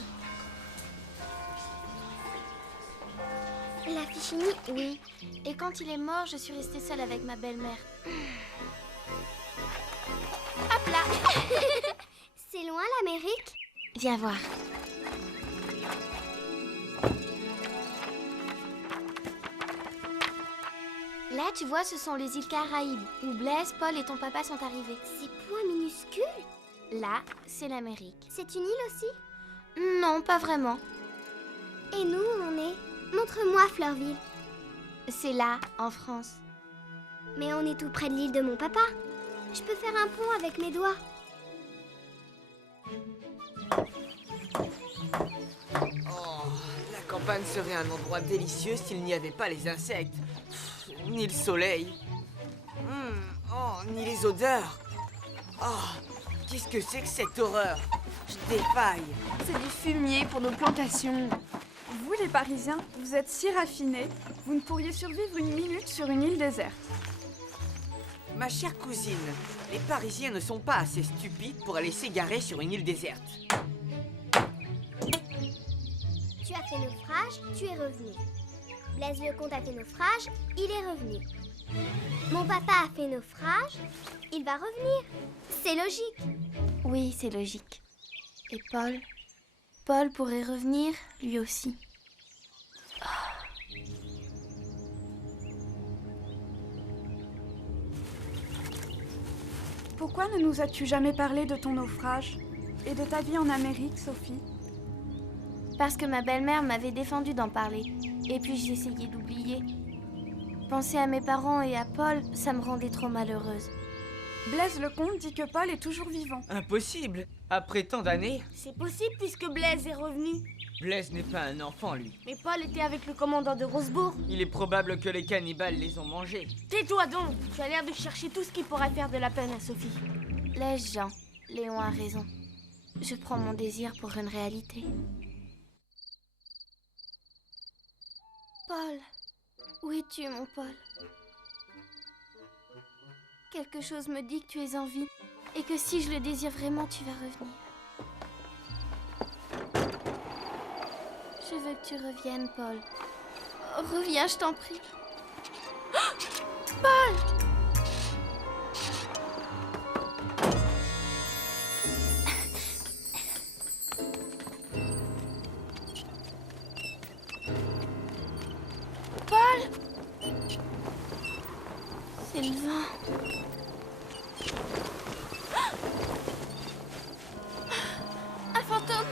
La Fichini, oui. Et quand il est mort, je suis restée seule avec ma belle-mère. Hop là! C'est loin l'Amérique? Viens voir. Là, tu vois, ce sont les îles Caraïbes, où Blaise, Paul et ton papa sont arrivés. Ces points minuscules? Là, c'est l'Amérique. C'est une île aussi? Non, pas vraiment. Et nous, où on est? Montre-moi Fleurville. C'est là, en France. Mais on est tout près de l'île de mon papa. Je peux faire un pont avec mes doigts. Oh, la campagne serait un endroit délicieux s'il n'y avait pas les insectes, ni le soleil, ni les odeurs. Oh, qu'est-ce que c'est que cette horreur? Je défaille. C'est du fumier pour nos plantations. Vous, les Parisiens, vous êtes si raffinés, vous ne pourriez survivre une minute sur une île déserte. Ma chère cousine, les Parisiens ne sont pas assez stupides pour aller s'égarer sur une île déserte. Tu as fait naufrage, tu es revenu. Blaise Lecomte a fait naufrage, il est revenu. Mon papa a fait naufrage, il va revenir. C'est logique. Oui, c'est logique. Et Paul? Paul pourrait revenir, lui aussi. Pourquoi ne nous as-tu jamais parlé de ton naufrage et de ta vie en Amérique, Sophie? Parce que ma belle-mère m'avait défendu d'en parler. Et puis j'ai essayé d'oublier. Penser à mes parents et à Paul, ça me rendait trop malheureuse. Blaise Lecomte dit que Paul est toujours vivant. Impossible. Après tant d'années, C'est possible puisque Blaise est revenu. Blaise n'est pas un enfant, lui. Mais Paul était avec le commandant de Rosebourg. Il est probable que les cannibales les ont mangés. Tais-toi donc. Tu as l'air de chercher tout ce qui pourrait faire de la peine à Sophie. Laisse Jean. Léon a raison. Je prends mon désir pour une réalité. Paul, où es-tu, mon Paul? Quelque chose me dit que tu es en vie et que si je le désire vraiment, tu vas revenir. Je veux que tu reviennes, Paul. Oh, reviens, je t'en prie. Oh, Paul! Paul! C'est le vent. Un fantôme!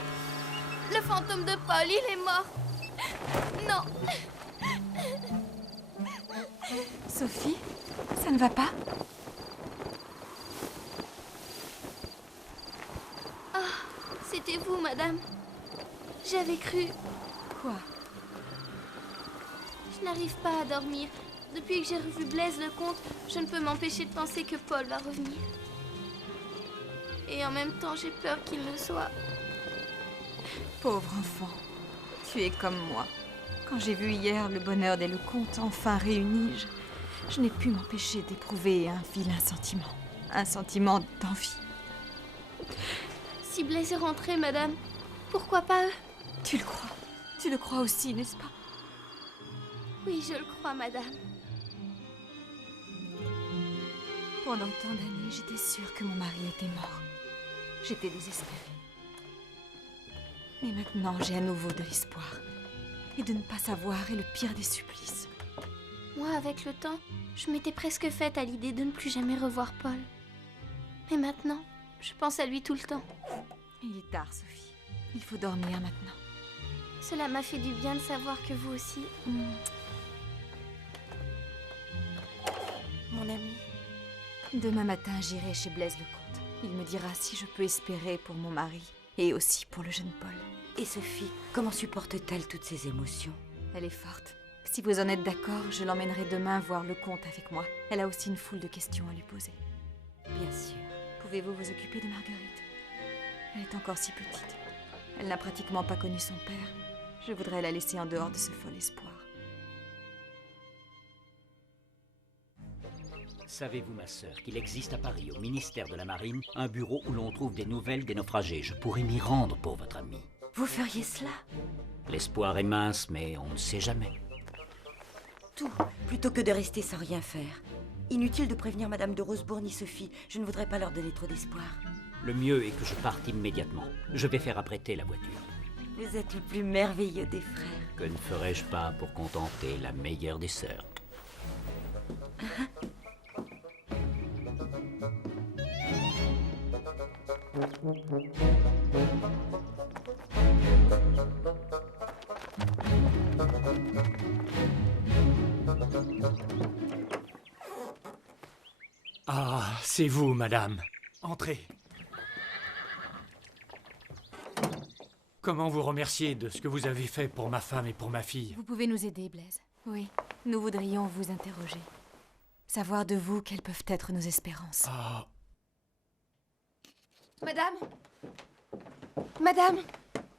Le fantôme de Paul, il est mort! Non! Sophie, ça ne va pas? Ah, c'était vous, madame. J'avais cru... Quoi? Je n'arrive pas à dormir. Depuis que j'ai revu Blaise Lecomte, je ne peux m'empêcher de penser que Paul va revenir. Et en même temps, j'ai peur qu'il le soit. Pauvre enfant, tu es comme moi. Quand j'ai vu hier le bonheur des Lecomte enfin réunis, je n'ai pu m'empêcher d'éprouver un vilain sentiment. Un sentiment d'envie. Si Blaise est rentré, madame, pourquoi pas eux? Tu le crois? Tu le crois aussi, n'est-ce pas? Oui, je le crois, madame. Pendant tant d'années, j'étais sûre que mon mari était mort. J'étais désespérée. Mais maintenant, j'ai à nouveau de l'espoir. Et de ne pas savoir est le pire des supplices. Moi, avec le temps, je m'étais presque faite à l'idée de ne plus jamais revoir Paul. Mais maintenant, je pense à lui tout le temps. Il est tard, Sophie. Il faut dormir maintenant. Cela m'a fait du bien de savoir que vous aussi... Mon ami, Demain matin, j'irai chez Blaise Lecomte. Il me dira si je peux espérer pour mon mari et aussi pour le jeune Paul. et Sophie, comment supporte-t-elle toutes ces émotions? Elle est forte. Si vous en êtes d'accord, je l'emmènerai demain voir Lecomte avec moi. Elle a aussi une foule de questions à lui poser. Bien sûr. Pouvez-vous vous occuper de Marguerite? Elle est encore si petite. Elle n'a pratiquement pas connu son père. Je voudrais la laisser en dehors de ce fol espoir. Savez-vous, ma sœur, qu'il existe à Paris, au ministère de la Marine, un bureau où l'on trouve des nouvelles des naufragés? Je pourrais m'y rendre pour votre ami. Vous feriez cela? L'espoir est mince, mais on ne sait jamais. Tout, plutôt que de rester sans rien faire. Inutile de prévenir Madame de Rosebourg ni Sophie. Je ne voudrais pas leur donner trop d'espoir. Le mieux est que je parte immédiatement. Je vais faire apprêter la voiture. Vous êtes le plus merveilleux des frères. Que ne ferais-je pas pour contenter la meilleure des sœurs? Ah, c'est vous, madame. Entrez. Comment vous remercier de ce que vous avez fait pour ma femme et pour ma fille? Vous pouvez nous aider, Blaise. Oui, nous voudrions vous interroger. Savoir de vous quelles peuvent être nos espérances. Ah. Madame? Madame?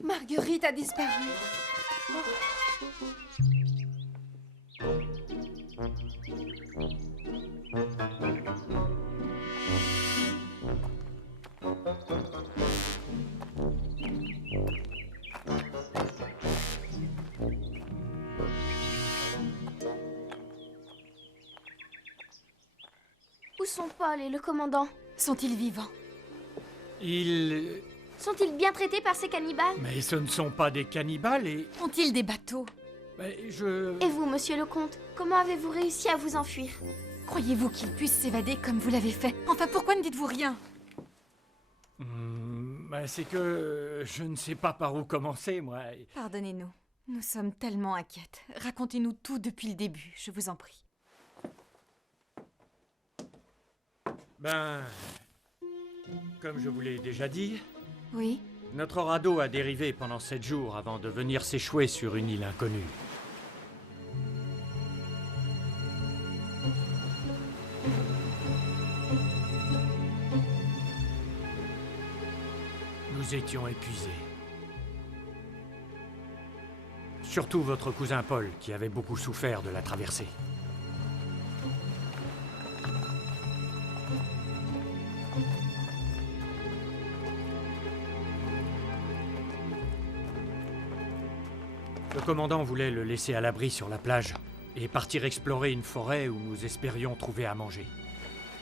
Marguerite a disparu. Où sont Paul et le commandant? Sont-ils vivants? Ils... Sont-ils bien traités par ces cannibales? Mais ce ne sont pas des cannibales et... Ont-ils des bateaux? Mais je... Et vous, monsieur le comte, comment avez-vous réussi à vous enfuir? Croyez-vous qu'ils puissent s'évader comme vous l'avez fait? Enfin, pourquoi ne dites-vous rien? C'est que je ne sais pas par où commencer, moi. Pardonnez-nous, nous sommes tellement inquiètes. Racontez-nous tout depuis le début, je vous en prie. Comme je vous l'ai déjà dit... Oui? Notre radeau a dérivé pendant 7 jours avant de venir s'échouer sur une île inconnue. Nous étions épuisés. Surtout votre cousin Paul, qui avait beaucoup souffert de la traversée. Le commandant voulait le laisser à l'abri sur la plage et partir explorer une forêt où nous espérions trouver à manger.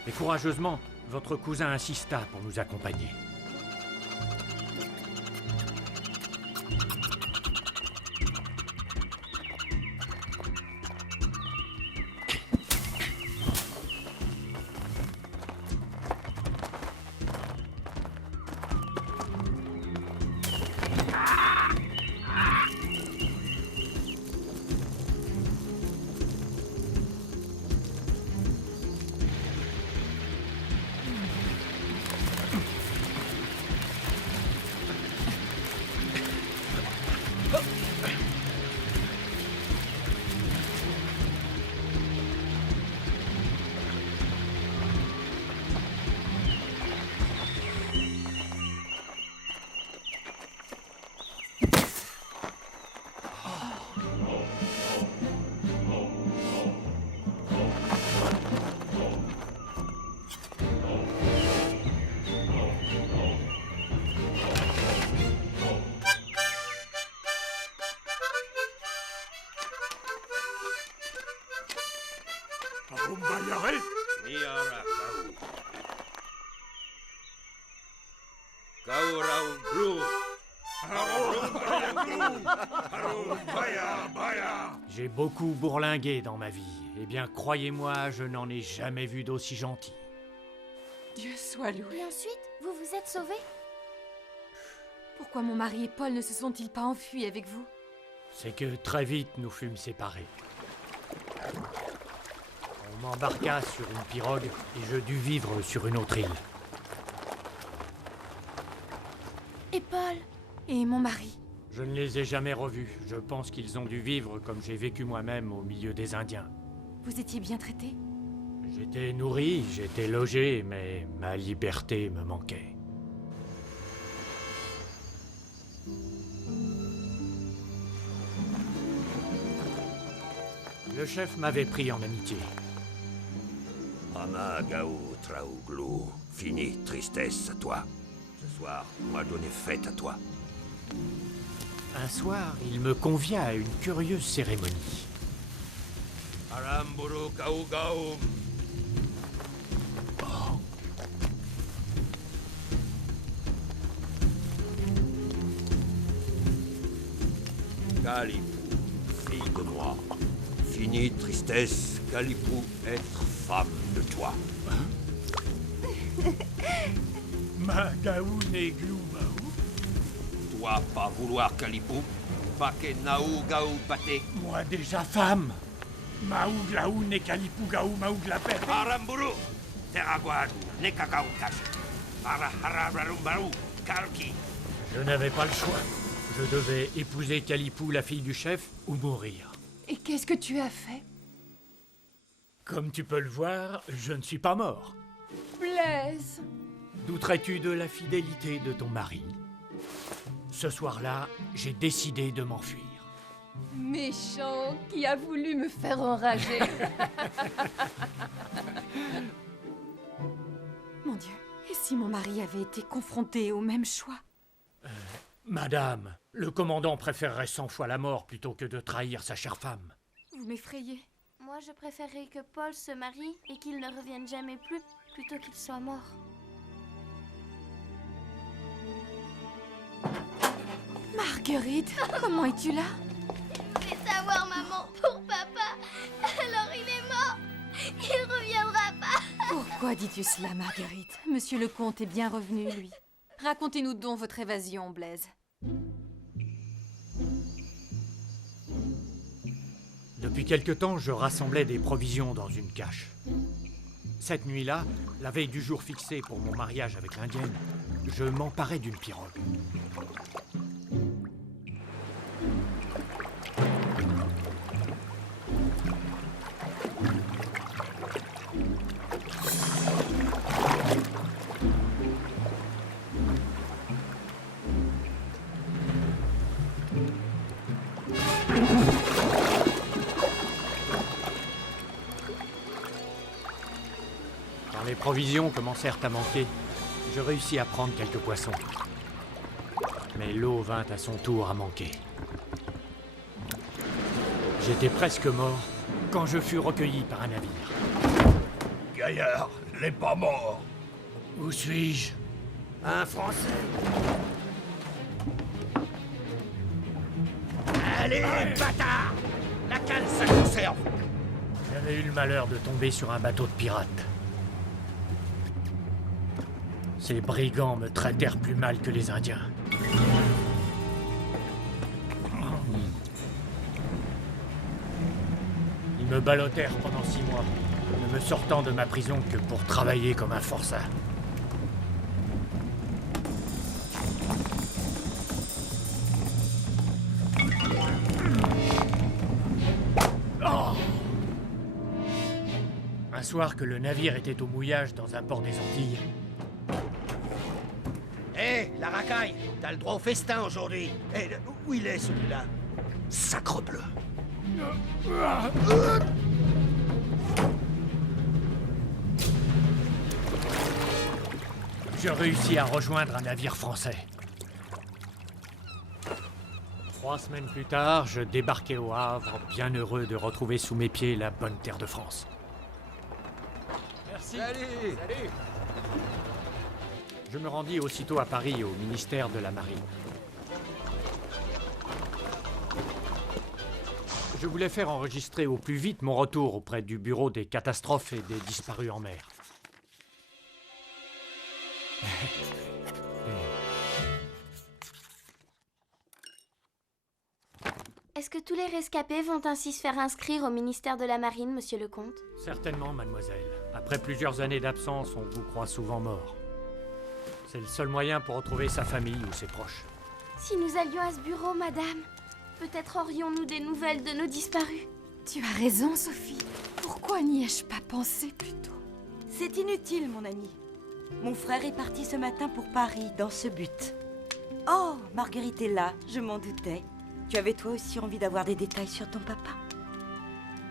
Mais courageusement, votre cousin insista pour nous accompagner. J'ai beaucoup bourlingué dans ma vie. Eh bien, croyez-moi, je n'en ai jamais vu d'aussi gentil. Dieu soit loué. Et ensuite, vous vous êtes sauvés? Pourquoi mon mari et Paul ne se sont-ils pas enfuis avec vous? C'est que très vite, nous fûmes séparés. On m'embarqua sur une pirogue et je dus vivre sur une autre île. Et Paul? Et mon mari? Je ne les ai jamais revus. Je pense qu'ils ont dû vivre comme j'ai vécu moi-même au milieu des Indiens. Vous étiez bien traité? J'étais nourri, j'étais logé, mais ma liberté me manquait. Le chef m'avait pris en amitié. Ama Gaou Traouglou, fini tristesse à toi. Ce soir, on m'a donné fête à toi. Un soir, il me convia à une curieuse cérémonie. Aramburu Gaou Gaoum. Kalipou, fille de moi. Fini tristesse, Kalipou, être femme de toi. Magaou Néglou Maou. Toi, pas vouloir Kalipou, pas que Naou Gaou Paté. Moi déjà femme. Maou Glaou né Kalipou Gaou Maou Glapet. Aramburu, Teraguan, Nekakaukas, Araharabararu, Kalki. Je n'avais pas le choix. Je devais épouser Kalipou, la fille du chef, ou mourir. Et qu'est-ce que tu as fait? Comme tu peux le voir, je ne suis pas mort. Blaise! Douterais-tu de la fidélité de ton mari? Ce soir-là, j'ai décidé de m'enfuir. Méchant, qui a voulu me faire enrager. Mon Dieu, et si mon mari avait été confronté au même choix? Madame, le commandant préférerait 100 fois la mort plutôt que de trahir sa chère femme. Vous m'effrayez. Moi, je préférerais que Paul se marie et qu'il ne revienne jamais plus, plutôt qu'il soit mort. Marguerite, comment es-tu là? Fais savoir, maman, pour papa. Alors il est mort. Il reviendra pas. Pourquoi dis-tu cela, Marguerite? Monsieur le comte est bien revenu, lui. Racontez-nous donc votre évasion, Blaise. Depuis quelque temps, je rassemblais des provisions dans une cache. Cette nuit-là, la veille du jour fixé pour mon mariage avec l'Indienne, je m'emparais d'une pirogue. Quand les provisions commencèrent à manquer, je réussis à prendre quelques poissons. Mais l'eau vint à son tour à manquer. J'étais presque mort quand je fus recueilli par un navire. Gaillard, n'est pas mort. Où suis-je? Un Français. Allez, bâtard! La cale, ça conserve. J'avais eu le malheur de tomber sur un bateau de pirates. Ces brigands me traitèrent plus mal que les Indiens. Ils me ballottèrent pendant 6 mois, ne me sortant de ma prison que pour travailler comme un forçat. Un soir que le navire était au mouillage dans un port des Antilles, Hé, la racaille, t'as le droit au festin aujourd'hui. Hé, où il est celui-là? Sacrebleu. je réussis à rejoindre un navire français. 3 semaines plus tard, je débarquai au Havre, bien heureux de retrouver sous mes pieds la bonne terre de France. Merci. Salut. Salut. Je me rendis aussitôt à Paris, au ministère de la Marine. Je voulais faire enregistrer au plus vite mon retour auprès du bureau des catastrophes et des disparus en mer. Est-ce que tous les rescapés vont ainsi se faire inscrire au ministère de la Marine, monsieur le comte? Certainement, mademoiselle. Après plusieurs années d'absence, on vous croit souvent mort. C'est le seul moyen pour retrouver sa famille ou ses proches. Si nous allions à ce bureau, madame, peut-être aurions-nous des nouvelles de nos disparus. Tu as raison, Sophie. Pourquoi n'y ai-je pas pensé plus tôt? C'est inutile, mon ami. Mon frère est parti ce matin pour Paris, dans ce but. Oh, Marguerite est là, je m'en doutais. Tu avais toi aussi envie d'avoir des détails sur ton papa?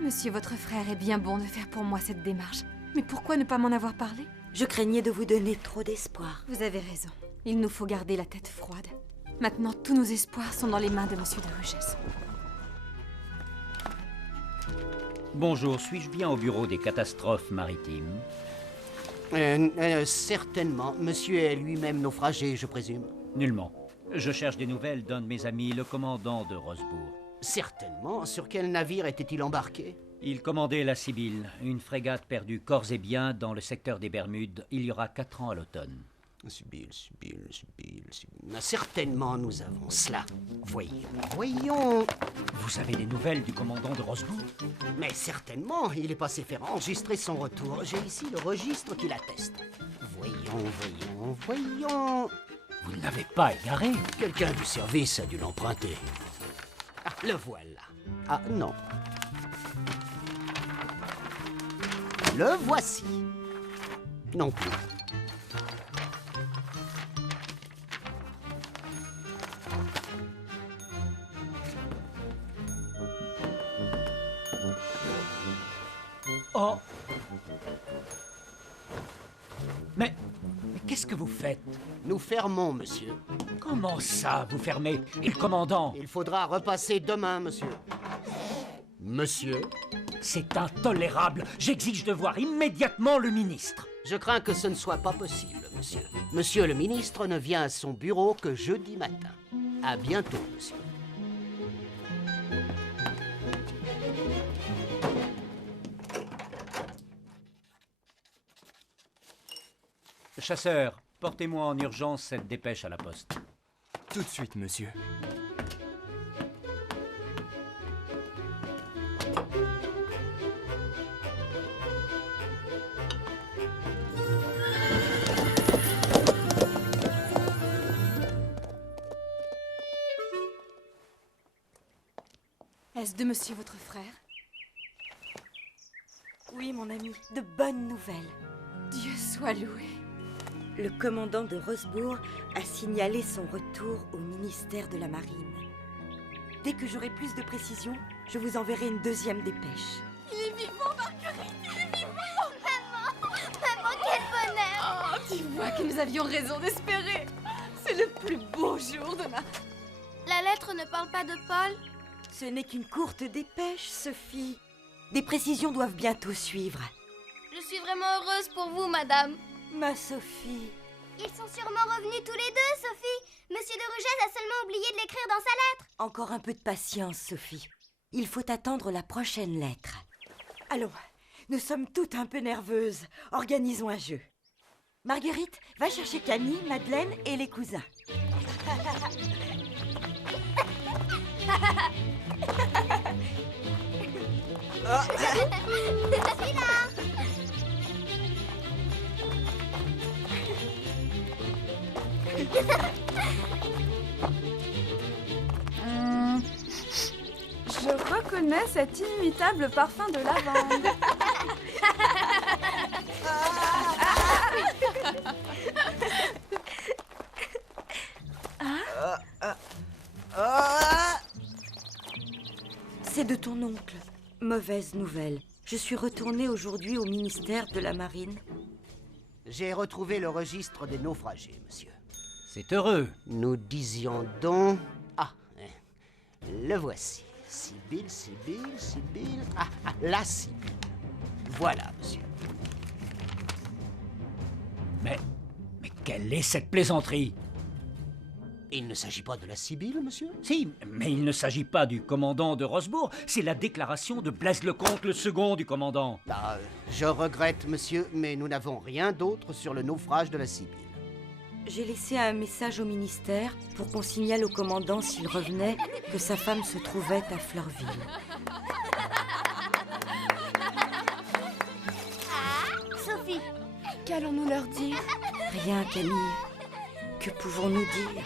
Monsieur, votre frère est bien bon de faire pour moi cette démarche. Mais pourquoi ne pas m'en avoir parlé? Je craignais de vous donner trop d'espoir. Vous avez raison. Il nous faut garder la tête froide. Maintenant, tous nos espoirs sont dans les mains de monsieur de Rugès. Bonjour, suis-je bien au bureau des catastrophes maritimes? Certainement. Monsieur est lui-même naufragé, je présume. Nullement. Je cherche des nouvelles d'un de mes amis, le commandant de Rosbourg. Certainement. Sur quel navire était-il embarqué? Il commandait la Sibylle, une frégate perdue corps et biens dans le secteur des Bermudes, il y aura 4 ans à l'automne. Sibylle. Certainement, nous avons cela. Voyons. Vous avez des nouvelles du commandant de Rosebourg? Mais certainement, il est passé faire enregistrer son retour. J'ai ici le registre qui l'atteste. Voyons. Vous ne l'avez pas égaré? Quelqu'un du service a dû l'emprunter. Ah, le voilà. Ah, non. Le voici. Non plus. Oh! Mais qu'est-ce que vous faites? Nous fermons, monsieur. Comment ça, vous fermez? Et le commandant? Il faudra repasser demain, monsieur. Monsieur? C'est intolérable. J'exige de voir immédiatement le ministre. Je crains que ce ne soit pas possible, monsieur. Monsieur le ministre ne vient à son bureau que jeudi matin. À bientôt, monsieur. Chasseur, portez-moi en urgence cette dépêche à la poste. Tout de suite, monsieur. Est-ce de monsieur votre frère? Oui, mon ami, de bonnes nouvelles. Dieu soit loué. Le commandant de Rosebourg a signalé son retour au ministère de la Marine. Dès que j'aurai plus de précisions, je vous enverrai une deuxième dépêche. Il est vivant, Marguerite, il est vivant! Maman, quel bonheur! Oh, tu vois que nous avions raison d'espérer. C'est le plus beau jour de ma... La lettre ne parle pas de Paul? Ce n'est qu'une courte dépêche, Sophie. Des précisions doivent bientôt suivre. Je suis vraiment heureuse pour vous, madame. Ma Sophie. Ils sont sûrement revenus tous les deux, Sophie. Monsieur de Rugès a seulement oublié de l'écrire dans sa lettre. Encore un peu de patience, Sophie. Il faut attendre la prochaine lettre. Allons, nous sommes toutes un peu nerveuses. Organisons un jeu. Marguerite, va chercher Camille, Madeleine et les cousins. Je suis là. Je reconnais cet inimitable parfum de lavande. C'est de ton oncle. Mauvaise nouvelle. Je suis retournée aujourd'hui au ministère de la Marine. J'ai retrouvé le registre des naufragés, monsieur. C'est heureux. Nous disions donc... Ah, le voici. Sibylle. Ah, la Sibylle. Voilà, monsieur. Mais quelle est cette plaisanterie? Il ne s'agit pas de la Sibylle, monsieur? Si, mais il ne s'agit pas du commandant de Rosebourg. C'est la déclaration de Blaise Lecomte, le second du commandant. Ah, je regrette, monsieur, mais nous n'avons rien d'autre sur le naufrage de la Sibylle. J'ai laissé un message au ministère pour qu'on signale au commandant s'il revenait que sa femme se trouvait à Fleurville. Sophie, qu'allons-nous leur dire? Rien, Camille. Que pouvons-nous dire?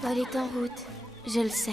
Paul est en route, je le sais.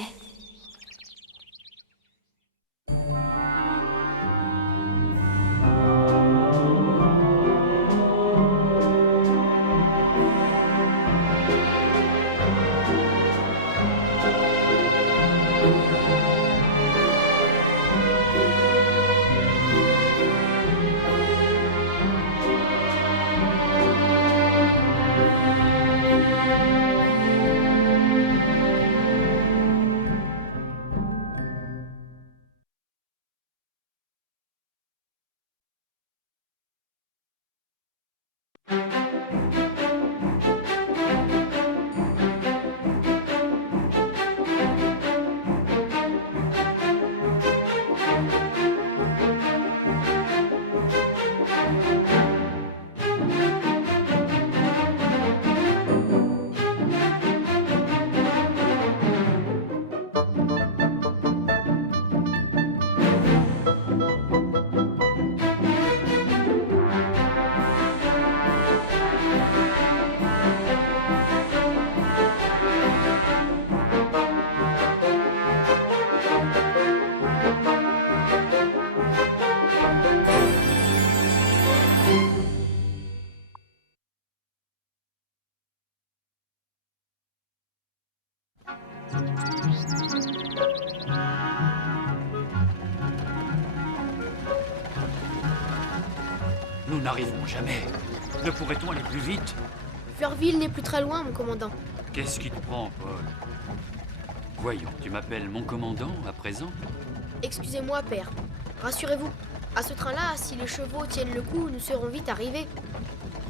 Nous n'arriverons jamais. Ne pourrait-on aller plus vite? Fleurville n'est plus très loin, mon commandant. Qu'est-ce qui te prend, Paul? Voyons, tu m'appelles mon commandant à présent? Excusez-moi, père. Rassurez-vous, à ce train-là, si les chevaux tiennent le coup, nous serons vite arrivés.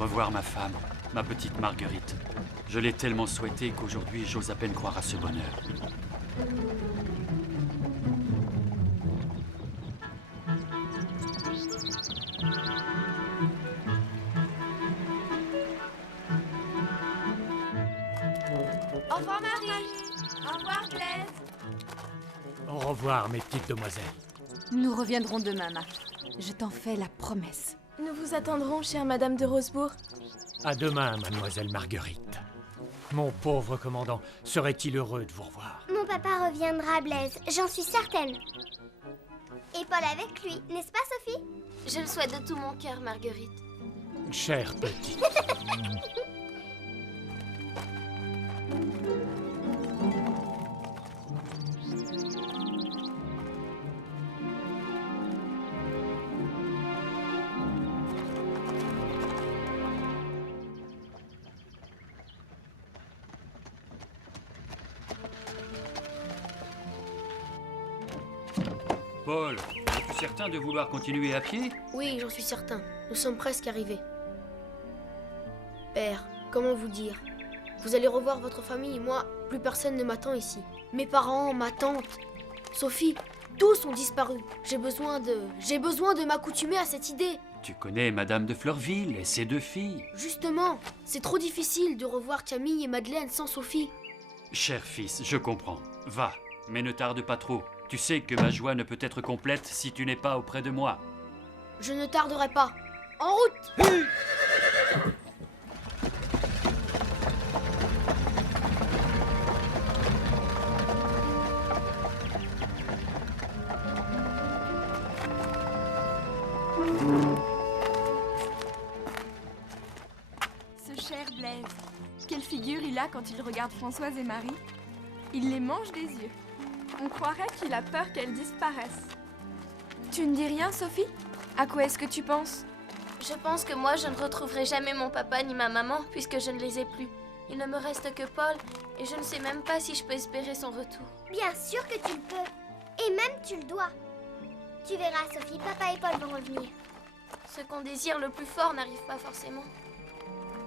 Revoir ma femme, ma petite Marguerite. Je l'ai tellement souhaité qu'aujourd'hui j'ose à peine croire à ce bonheur. Au revoir, Marie. Au revoir, Blaise. Au revoir, mes petites demoiselles. Nous reviendrons demain, Marie. Je t'en fais la promesse. Nous vous attendrons, chère Madame de Rosebourg. À demain, mademoiselle Marguerite. Mon pauvre commandant, serait-il heureux de vous revoir? Mon papa reviendra, Blaise, j'en suis certaine. Et Paul avec lui, n'est-ce pas, Sophie? Je le souhaite de tout mon cœur, Marguerite. Chère petite. Paul, es-tu certain de vouloir continuer à pied? Oui, j'en suis certain. Nous sommes presque arrivés. Père, comment vous dire? Vous allez revoir votre famille. Moi, plus personne ne m'attend ici. Mes parents, ma tante, Sophie, tous ont disparu. J'ai besoin de m'accoutumer à cette idée. Tu connais Madame de Fleurville et ses 2 filles. Justement, c'est trop difficile de revoir Camille et Madeleine sans Sophie. Cher fils, je comprends. Va, mais ne tarde pas trop. Tu sais que ma joie ne peut être complète si tu n'es pas auprès de moi. Je ne tarderai pas. En route! Ce cher Blaise, quelle figure il a quand il regarde Françoise et Marie. Il les mange des yeux. On croirait qu'il a peur qu'elles disparaissent. Tu ne dis rien, Sophie? À quoi est-ce que tu penses? Je pense que moi, je ne retrouverai jamais mon papa ni ma maman, puisque je ne les ai plus. Il ne me reste que Paul, et je ne sais même pas si je peux espérer son retour. Bien sûr que tu le peux. Et même tu le dois. Tu verras, Sophie, papa et Paul vont revenir. Ce qu'on désire le plus fort n'arrive pas forcément.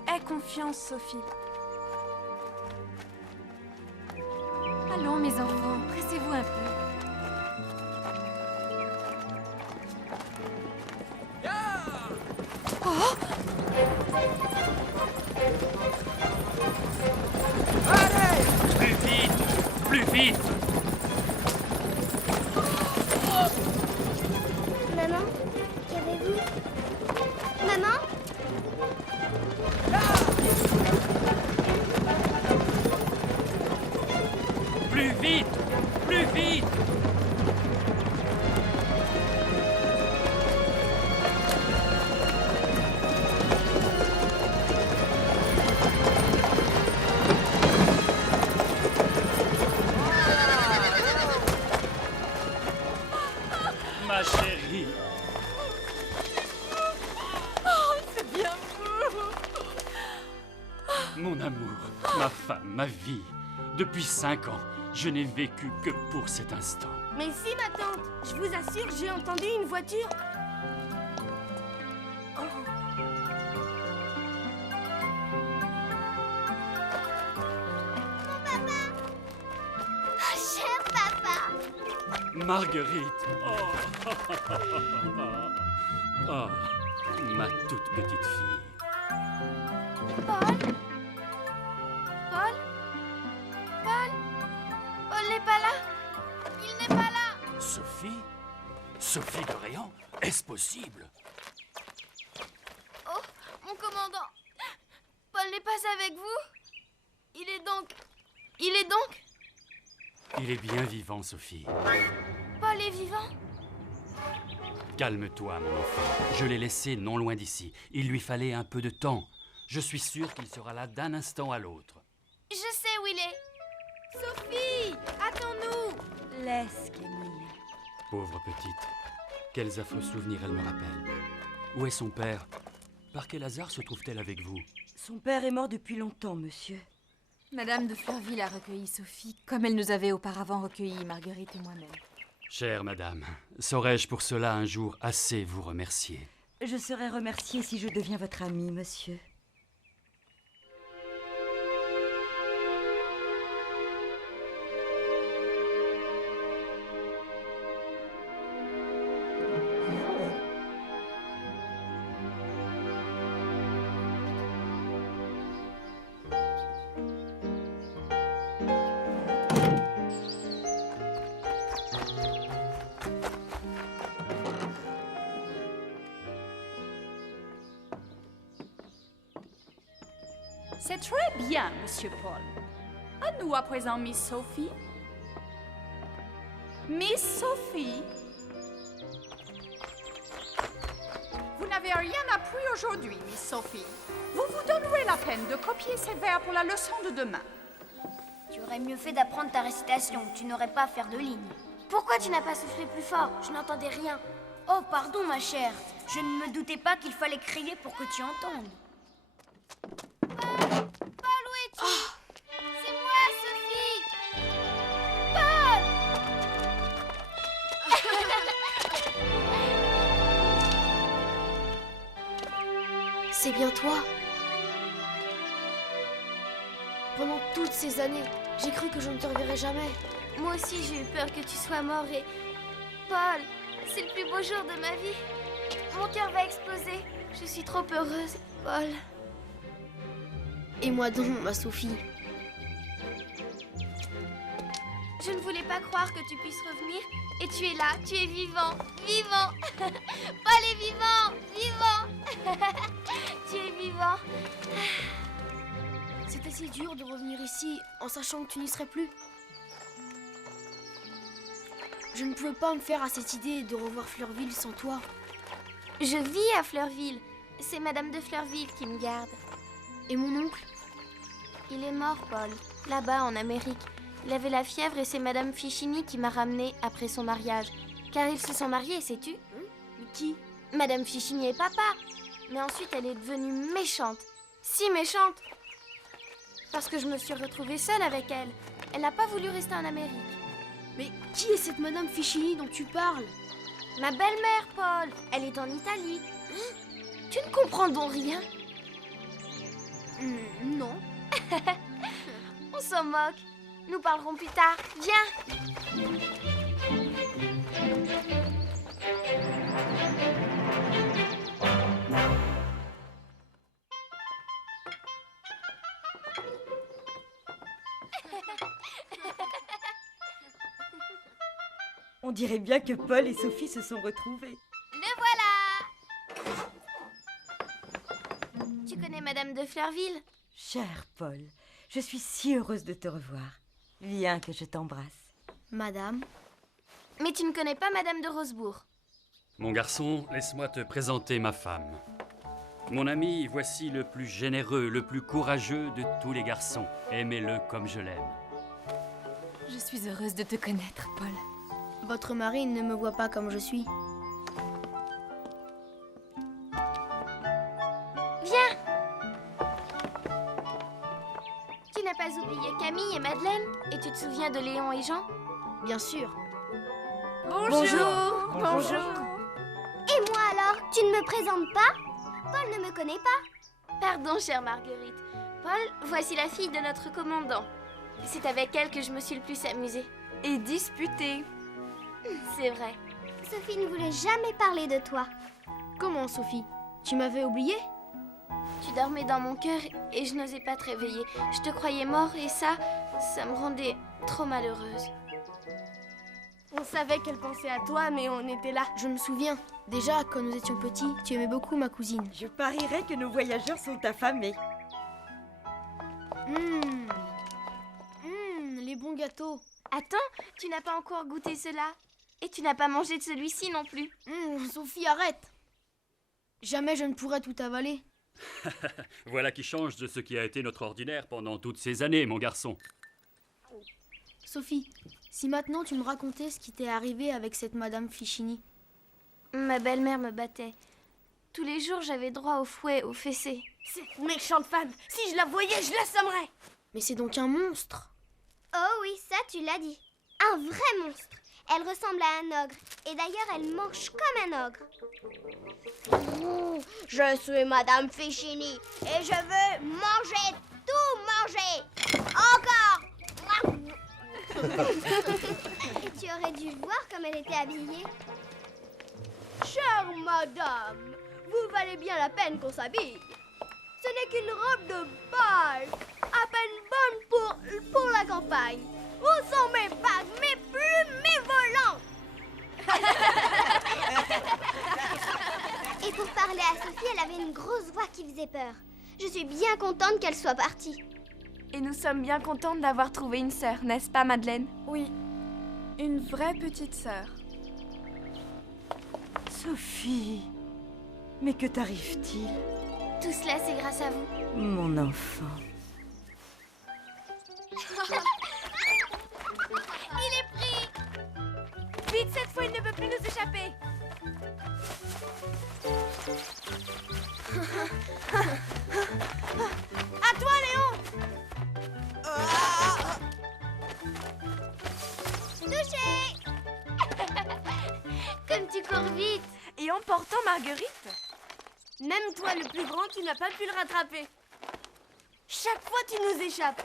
Aie confiance, Sophie. Allons, mes enfants, pressez-vous un peu. Oh! Allez! Plus vite! Plus vite! Maman, qu'avez-vous? Maman? Plus vite! Plus vite! Ma chérie! Oh, c'est bien beau! Mon amour, ma femme, ma vie. Depuis 5 ans, je n'ai vécu que pour cet instant. Mais si, ma tante, je vous assure, j'ai entendu une voiture. Marguerite. Oh. Oh, ma toute petite fille. Paul n'est pas là. Il n'est pas là. Sophie? Sophie de Réan? Est-ce possible? Oh, mon commandant. Paul n'est pas avec vous. Il est donc... Il est bien vivant, Sophie. Paul est vivant? Calme-toi, mon enfant. Je l'ai laissé non loin d'ici. Il lui fallait un peu de temps. Je suis sûr qu'il sera là d'un instant à l'autre. Je sais où il est. Sophie, attends-nous. Laisse, Camille. Pauvre petite. Quels affreux souvenirs elle me rappelle. Où est son père? Par quel hasard se trouve-t-elle avec vous? Son père est mort depuis longtemps, monsieur. Madame de Fleurville a recueilli Sophie, comme elle nous avait auparavant recueilli Marguerite et moi-même. Chère madame, saurais-je pour cela un jour assez vous remercier? Je serai remerciée si je deviens votre amie, monsieur. C'est très bien, Monsieur Paul. À nous à présent, Miss Sophie. Miss Sophie. Vous n'avez rien appris aujourd'hui, Miss Sophie. Vous vous donnerez la peine de copier ces vers pour la leçon de demain. Tu aurais mieux fait d'apprendre ta récitation. Tu n'aurais pas à faire de lignes. Pourquoi tu n'as pas soufflé plus fort? Je n'entendais rien. Oh, pardon, ma chère. Je ne me doutais pas qu'il fallait crier pour que tu entendes. Paul, où es-tu? C'est moi, Sophie. Paul. C'est bien toi. Pendant toutes ces années, j'ai cru que je ne te reverrais jamais. Moi aussi, j'ai eu peur que tu sois mort et... Paul, c'est le plus beau jour de ma vie. Mon cœur va exploser. Je suis trop heureuse, Paul. Et moi donc, ma Sophie. Je ne voulais pas croire que tu puisses revenir. Et tu es là, tu es vivant, vivant. Paul est vivant, vivant. Tu es vivant. C'était si dur de revenir ici en sachant que tu n'y serais plus. Je ne pouvais pas me faire à cette idée de revoir Fleurville sans toi. Je vis à Fleurville. C'est Madame de Fleurville qui me garde. Et mon oncle? Il est mort, Paul, là-bas en Amérique. Il avait la fièvre et c'est Madame Fichini qui m'a ramené après son mariage. Car ils se sont mariés, sais-tu? Qui? Madame Fichini et papa. Mais ensuite, elle est devenue méchante. Si méchante. Parce que je me suis retrouvée seule avec elle. Elle n'a pas voulu rester en Amérique. Mais qui est cette Madame Fichini dont tu parles? Ma belle-mère, Paul. Elle est en Italie. Tu ne comprends donc rien? Non. On s'en moque. Nous parlerons plus tard. Viens. On dirait bien que Paul et Sophie se sont retrouvés. Le voilà. Tu connais Madame de Fleurville? Cher Paul, je suis si heureuse de te revoir. Viens que je t'embrasse. Madame? Mais tu ne connais pas Madame de Rosebourg? Mon garçon, laisse-moi te présenter ma femme. Mon ami, voici le plus généreux, le plus courageux de tous les garçons. Aimez-le comme je l'aime. Je suis heureuse de te connaître, Paul. Votre mari ne me voit pas comme je suis. Viens. Tu n'as pas oublié Camille et Madeleine? Et tu te souviens de Léon et Jean? Bien sûr. Bonjour. Bonjour. Et moi alors? Tu ne me présentes pas? Paul ne me connaît pas. Pardon, chère Marguerite. Paul, voici la fille de notre commandant. C'est avec elle que je me suis le plus amusée. Et disputée. C'est vrai. Sophie ne voulait jamais parler de toi. Comment, Sophie? Tu m'avais oublié? Tu dormais dans mon cœur et je n'osais pas te réveiller. Je te croyais mort et ça me rendait trop malheureuse. On savait qu'elle pensait à toi, mais on était là. Je me souviens. Déjà, quand nous étions petits, tu aimais beaucoup ma cousine. Je parierais que nos voyageurs sont affamés. Les bons gâteaux. Attends, tu n'as pas encore goûté cela. Et tu n'as pas mangé de celui-ci non plus. Sophie, arrête. Jamais je ne pourrais tout avaler. Voilà qui change de ce qui a été notre ordinaire pendant toutes ces années, mon garçon. Sophie, si maintenant tu me racontais ce qui t'est arrivé avec cette Madame Fichini. Ma belle-mère me battait. Tous les jours, j'avais droit au fouet, au fessé. Cette méchante femme, si je la voyais, je l'assommerais. Mais c'est donc un monstre. Oh oui, ça tu l'as dit. Un vrai monstre. Elle ressemble à un ogre. Et d'ailleurs, elle mange comme un ogre. Je suis Madame Fichini et je veux manger, tout manger. Encore. Et tu aurais dû voir comme elle était habillée. Chère madame, vous valez bien la peine qu'on s'habille. Ce n'est qu'une robe de bal, à peine bonne pour la campagne. Où sont mes bagues, mes plumes, mes volants? Et pour parler à Sophie, elle avait une grosse voix qui faisait peur. Je suis bien contente qu'elle soit partie. Et nous sommes bien contentes d'avoir trouvé une sœur, n'est-ce pas, Madeleine? Oui, une vraie petite sœur. Sophie, mais que t'arrive-t-il? Tout cela, c'est grâce à vous. Mon enfant. Il est pris. Vite, cette fois, il ne peut plus nous échapper. À toi, Léon. Touché. Comme tu cours vite. Et en portant Marguerite. Même toi, le plus grand, tu n'as pas pu le rattraper. Chaque fois, tu nous échappes.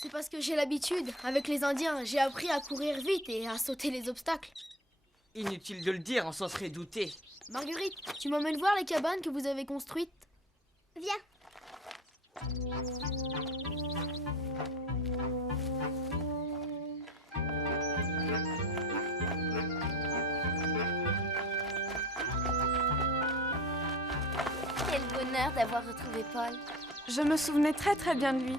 C'est parce que j'ai l'habitude. Avec les Indiens, j'ai appris à courir vite et à sauter les obstacles. Inutile de le dire, on s'en serait douté. Marguerite, tu m'emmènes voir les cabanes que vous avez construites? Viens. Quel bonheur d'avoir retrouvé Paul. Je me souvenais très bien de lui.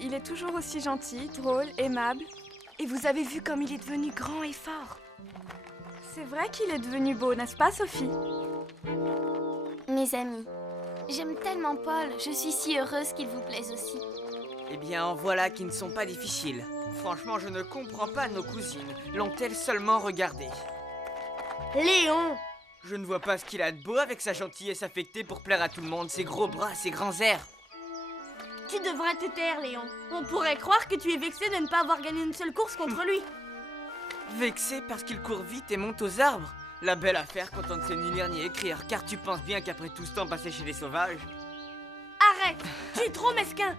Il est toujours aussi gentil, drôle, aimable. Et vous avez vu comme il est devenu grand et fort. C'est vrai qu'il est devenu beau, n'est-ce pas, Sophie? Mes amis, j'aime tellement Paul. Je suis si heureuse qu'il vous plaise aussi. Eh bien, en voilà qui ne sont pas difficiles. Franchement, je ne comprends pas nos cousines. L'ont-elles seulement regardé? Léon! Je ne vois pas ce qu'il a de beau avec sa gentillesse affectée pour plaire à tout le monde, ses gros bras, ses grands airs. Tu devrais te taire, Léon. On pourrait croire que tu es vexé de ne pas avoir gagné une seule course contre lui. Vexé parce qu'il court vite et monte aux arbres? La belle affaire quand on ne sait ni lire ni écrire, car tu penses bien qu'après tout ce temps passé chez les sauvages... Arrête! Tu es trop mesquin!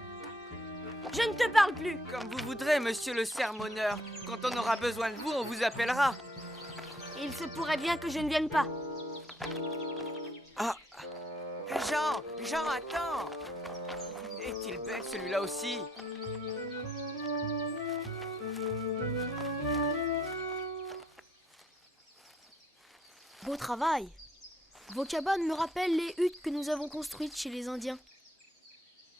Je ne te parle plus! Comme vous voudrez, monsieur le sermonneur. Quand on aura besoin de vous, on vous appellera. Il se pourrait bien que je ne vienne pas. Ah! Jean, attends! Est-il belle celui-là aussi? Beau travail! Vos cabanes me rappellent les huttes que nous avons construites chez les Indiens.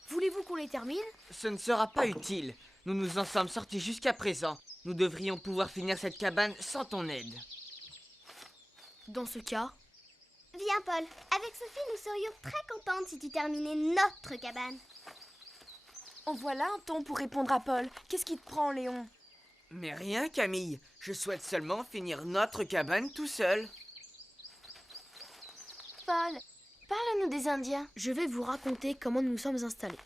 Voulez-vous qu'on les termine? Ce ne sera pas utile. Nous nous en sommes sortis jusqu'à présent. Nous devrions pouvoir finir cette cabane sans ton aide. Dans ce cas... Viens, Paul. Avec Sophie, nous serions très contentes si tu terminais notre cabane. En voilà un ton pour répondre à Paul. Qu'est-ce qui te prend, Léon? Mais rien, Camille. Je souhaite seulement finir notre cabane tout seul. Paul, parle-nous des Indiens. Je vais vous raconter comment nous nous sommes installés.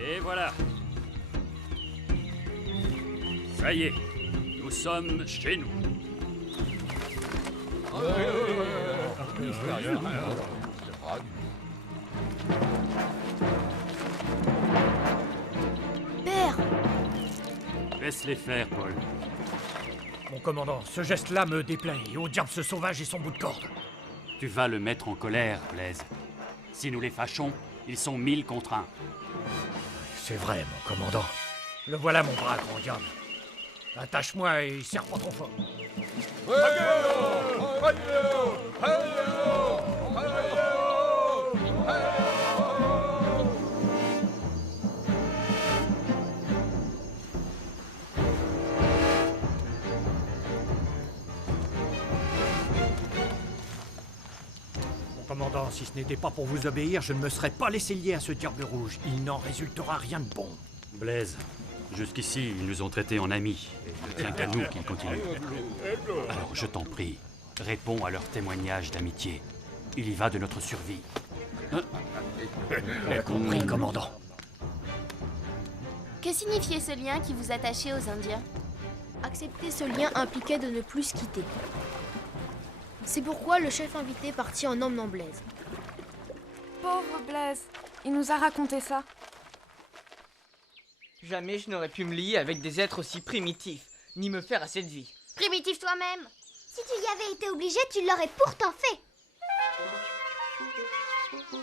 Et voilà. Ça y est, nous sommes chez nous. Laisse-les faire, Paul. Mon commandant, ce geste-là me déplaît, et au diable ce sauvage et son bout de corde. Tu vas le mettre en colère, Blaise. Si nous les fâchons, ils sont 1000 contre 1. C'est vrai, mon commandant. Le voilà, mon bras, grand diable. Attache-moi et serre pas trop fort. Commandant, si ce n'était pas pour vous obéir, je ne me serais pas laissé lier à ce diable rouge. Il n'en résultera rien de bon. Blaise, jusqu'ici, ils nous ont traités en amis. Et il ne tient qu'à nous qu'ils continuent. Alors, je t'en prie, réponds à leur témoignage d'amitié. Il y va de notre survie. J'ai compris, commandant. Que signifiait ce lien qui vous attachait aux Indiens? Accepter ce lien impliquait de ne plus se quitter. C'est pourquoi le chef invité partit en emmenant Blaise. Pauvre Blaise, il nous a raconté ça. Jamais je n'aurais pu me lier avec des êtres aussi primitifs, ni me faire à cette vie. Primitif toi-même. Si tu y avais été obligé, tu l'aurais pourtant fait.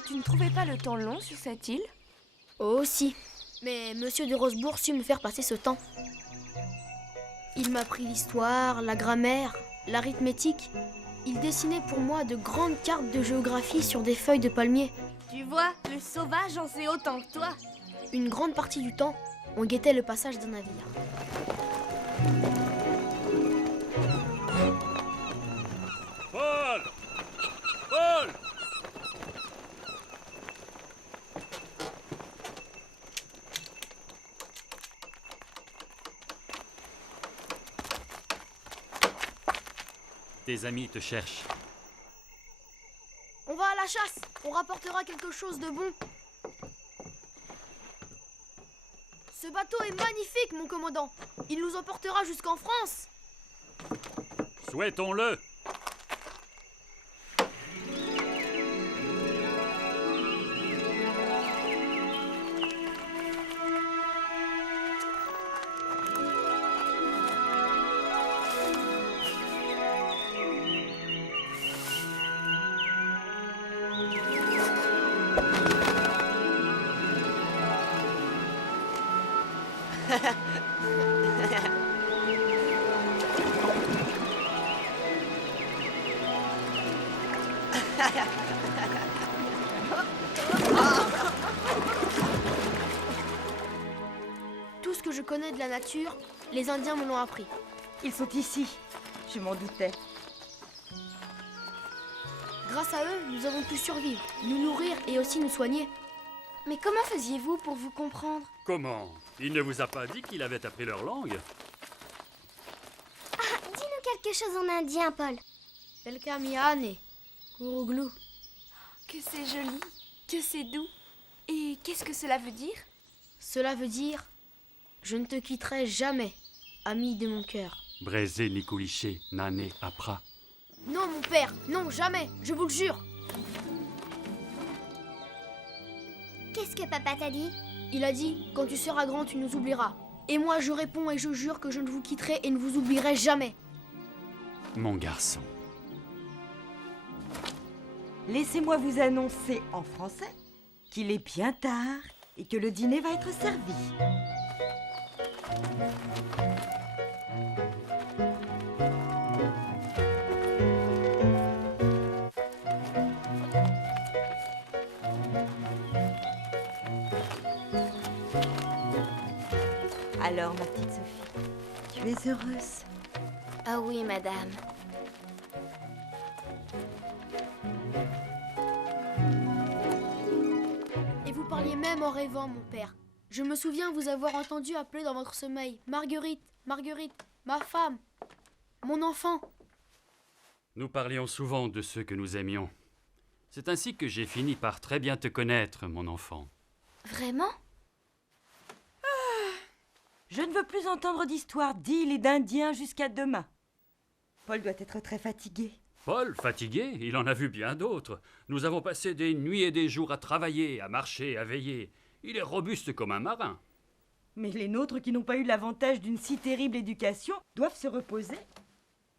Tu ne trouvais pas le temps long sur cette île? Oh si, mais Monsieur de Rosebourg sut me faire passer ce temps. Il m'a appris l'histoire, la grammaire, l'arithmétique. Il dessinait pour moi de grandes cartes de géographie sur des feuilles de palmier. Tu vois, le sauvage en sait autant que toi. Une grande partie du temps, on guettait le passage d'un navire. Paul! Paul! Tes amis te cherchent. On va à la chasse. On rapportera quelque chose de bon. Ce bateau est magnifique, mon commandant. Il nous emportera jusqu'en France. Souhaitons-le. Tout ce que je connais de la nature, les Indiens me l'ont appris. Ils sont ici. Je m'en doutais. Grâce à eux, nous avons pu survivre, nous nourrir et aussi nous soigner. Mais comment faisiez-vous pour vous comprendre? Comment? Il ne vous a pas dit qu'il avait appris leur langue? Ah, dis-nous quelque chose en indien, Paul. Pelkamiane, Kuruglou. Que c'est joli, que c'est doux. Et qu'est-ce que cela veut dire? Cela veut dire, je ne te quitterai jamais, ami de mon cœur. Brézé Nikouliché, Nané Apra. Non, mon père, non, jamais, je vous le jure. Qu'est-ce que papa t'a dit? Il a dit, quand tu seras grand, tu nous oublieras. Et moi, je réponds et je jure que je ne vous quitterai et ne vous oublierai jamais. Mon garçon. Laissez-moi vous annoncer en français qu'il est bien tard et que le dîner va être servi. Alors, ma petite Sophie, tu es heureuse? Ah oui, madame. Et vous parliez même en rêvant, mon père. Je me souviens vous avoir entendu appeler dans votre sommeil. Marguerite, Marguerite, ma femme, mon enfant. Nous parlions souvent de ceux que nous aimions. C'est ainsi que j'ai fini par très bien te connaître, mon enfant. Vraiment? Je ne veux plus entendre d'histoires d'îles et d'Indiens jusqu'à demain. Paul doit être très fatigué. Paul, fatigué, il en a vu bien d'autres. Nous avons passé des nuits et des jours à travailler, à marcher, à veiller. Il est robuste comme un marin. Mais les nôtres qui n'ont pas eu l'avantage d'une si terrible éducation doivent se reposer.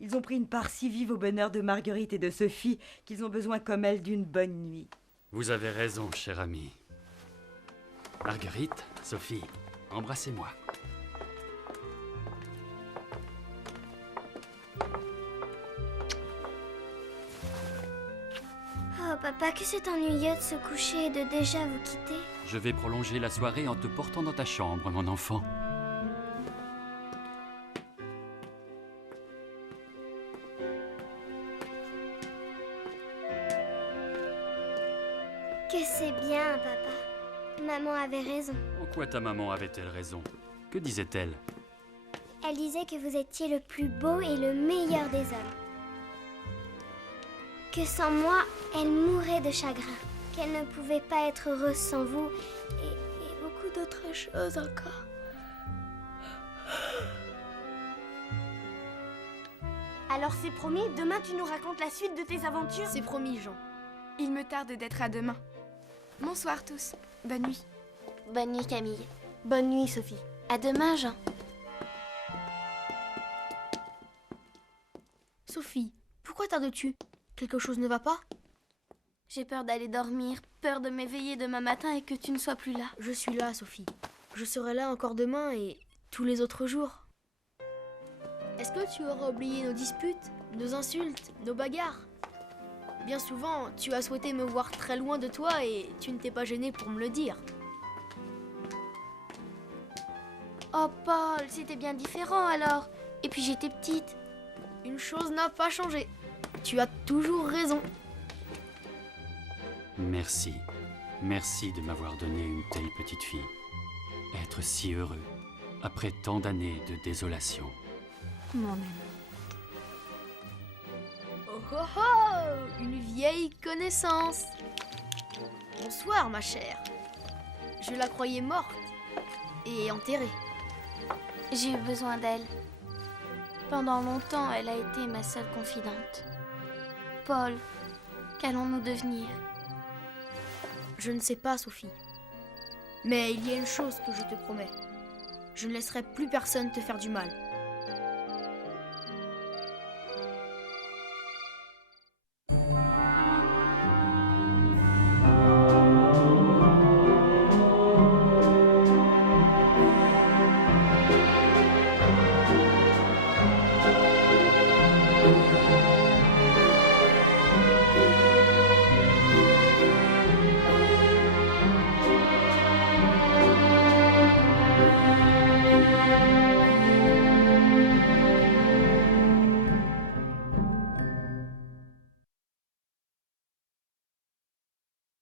Ils ont pris une part si vive au bonheur de Marguerite et de Sophie qu'ils ont besoin comme elles d'une bonne nuit. Vous avez raison, cher ami. Marguerite, Sophie, embrassez-moi. Oh papa, que c'est ennuyeux de se coucher et de déjà vous quitter. Je vais prolonger la soirée en te portant dans ta chambre, mon enfant. Que c'est bien, papa. Maman avait raison. En quoi ta maman avait-elle raison? Que disait-elle? Elle disait que vous étiez le plus beau et le meilleur des hommes. Que sans moi, elle mourrait de chagrin. Qu'elle ne pouvait pas être heureuse sans vous. Et beaucoup d'autres choses encore. Alors c'est promis, demain tu nous racontes la suite de tes aventures? C'est promis, Jean. Il me tarde d'être à demain. Bonsoir tous. Bonne nuit. Bonne nuit, Camille. Bonne nuit, Sophie. À demain, Jean. Sophie, pourquoi tardes-tu? Quelque chose ne va pas? J'ai peur d'aller dormir, peur de m'éveiller demain matin et que tu ne sois plus là. Je suis là, Sophie. Je serai là encore demain et tous les autres jours. Est-ce que tu auras oublié nos disputes, nos insultes, nos bagarres? Bien souvent, tu as souhaité me voir très loin de toi et tu ne t'es pas gêné pour me le dire. Oh Paul, c'était bien différent alors. Et puis j'étais petite. Une chose n'a pas changé. Tu as toujours raison. Merci. Merci de m'avoir donné une telle petite fille. Être si heureux, après tant d'années de désolation. Mon ami. Oh oh oh! Une vieille connaissance. Bonsoir, ma chère. Je la croyais morte et enterrée. J'ai eu besoin d'elle. Pendant longtemps, elle a été ma seule confidente. Paul, qu'allons-nous devenir? Je ne sais pas, Sophie. Mais il y a une chose que je te promets. Je ne laisserai plus personne te faire du mal.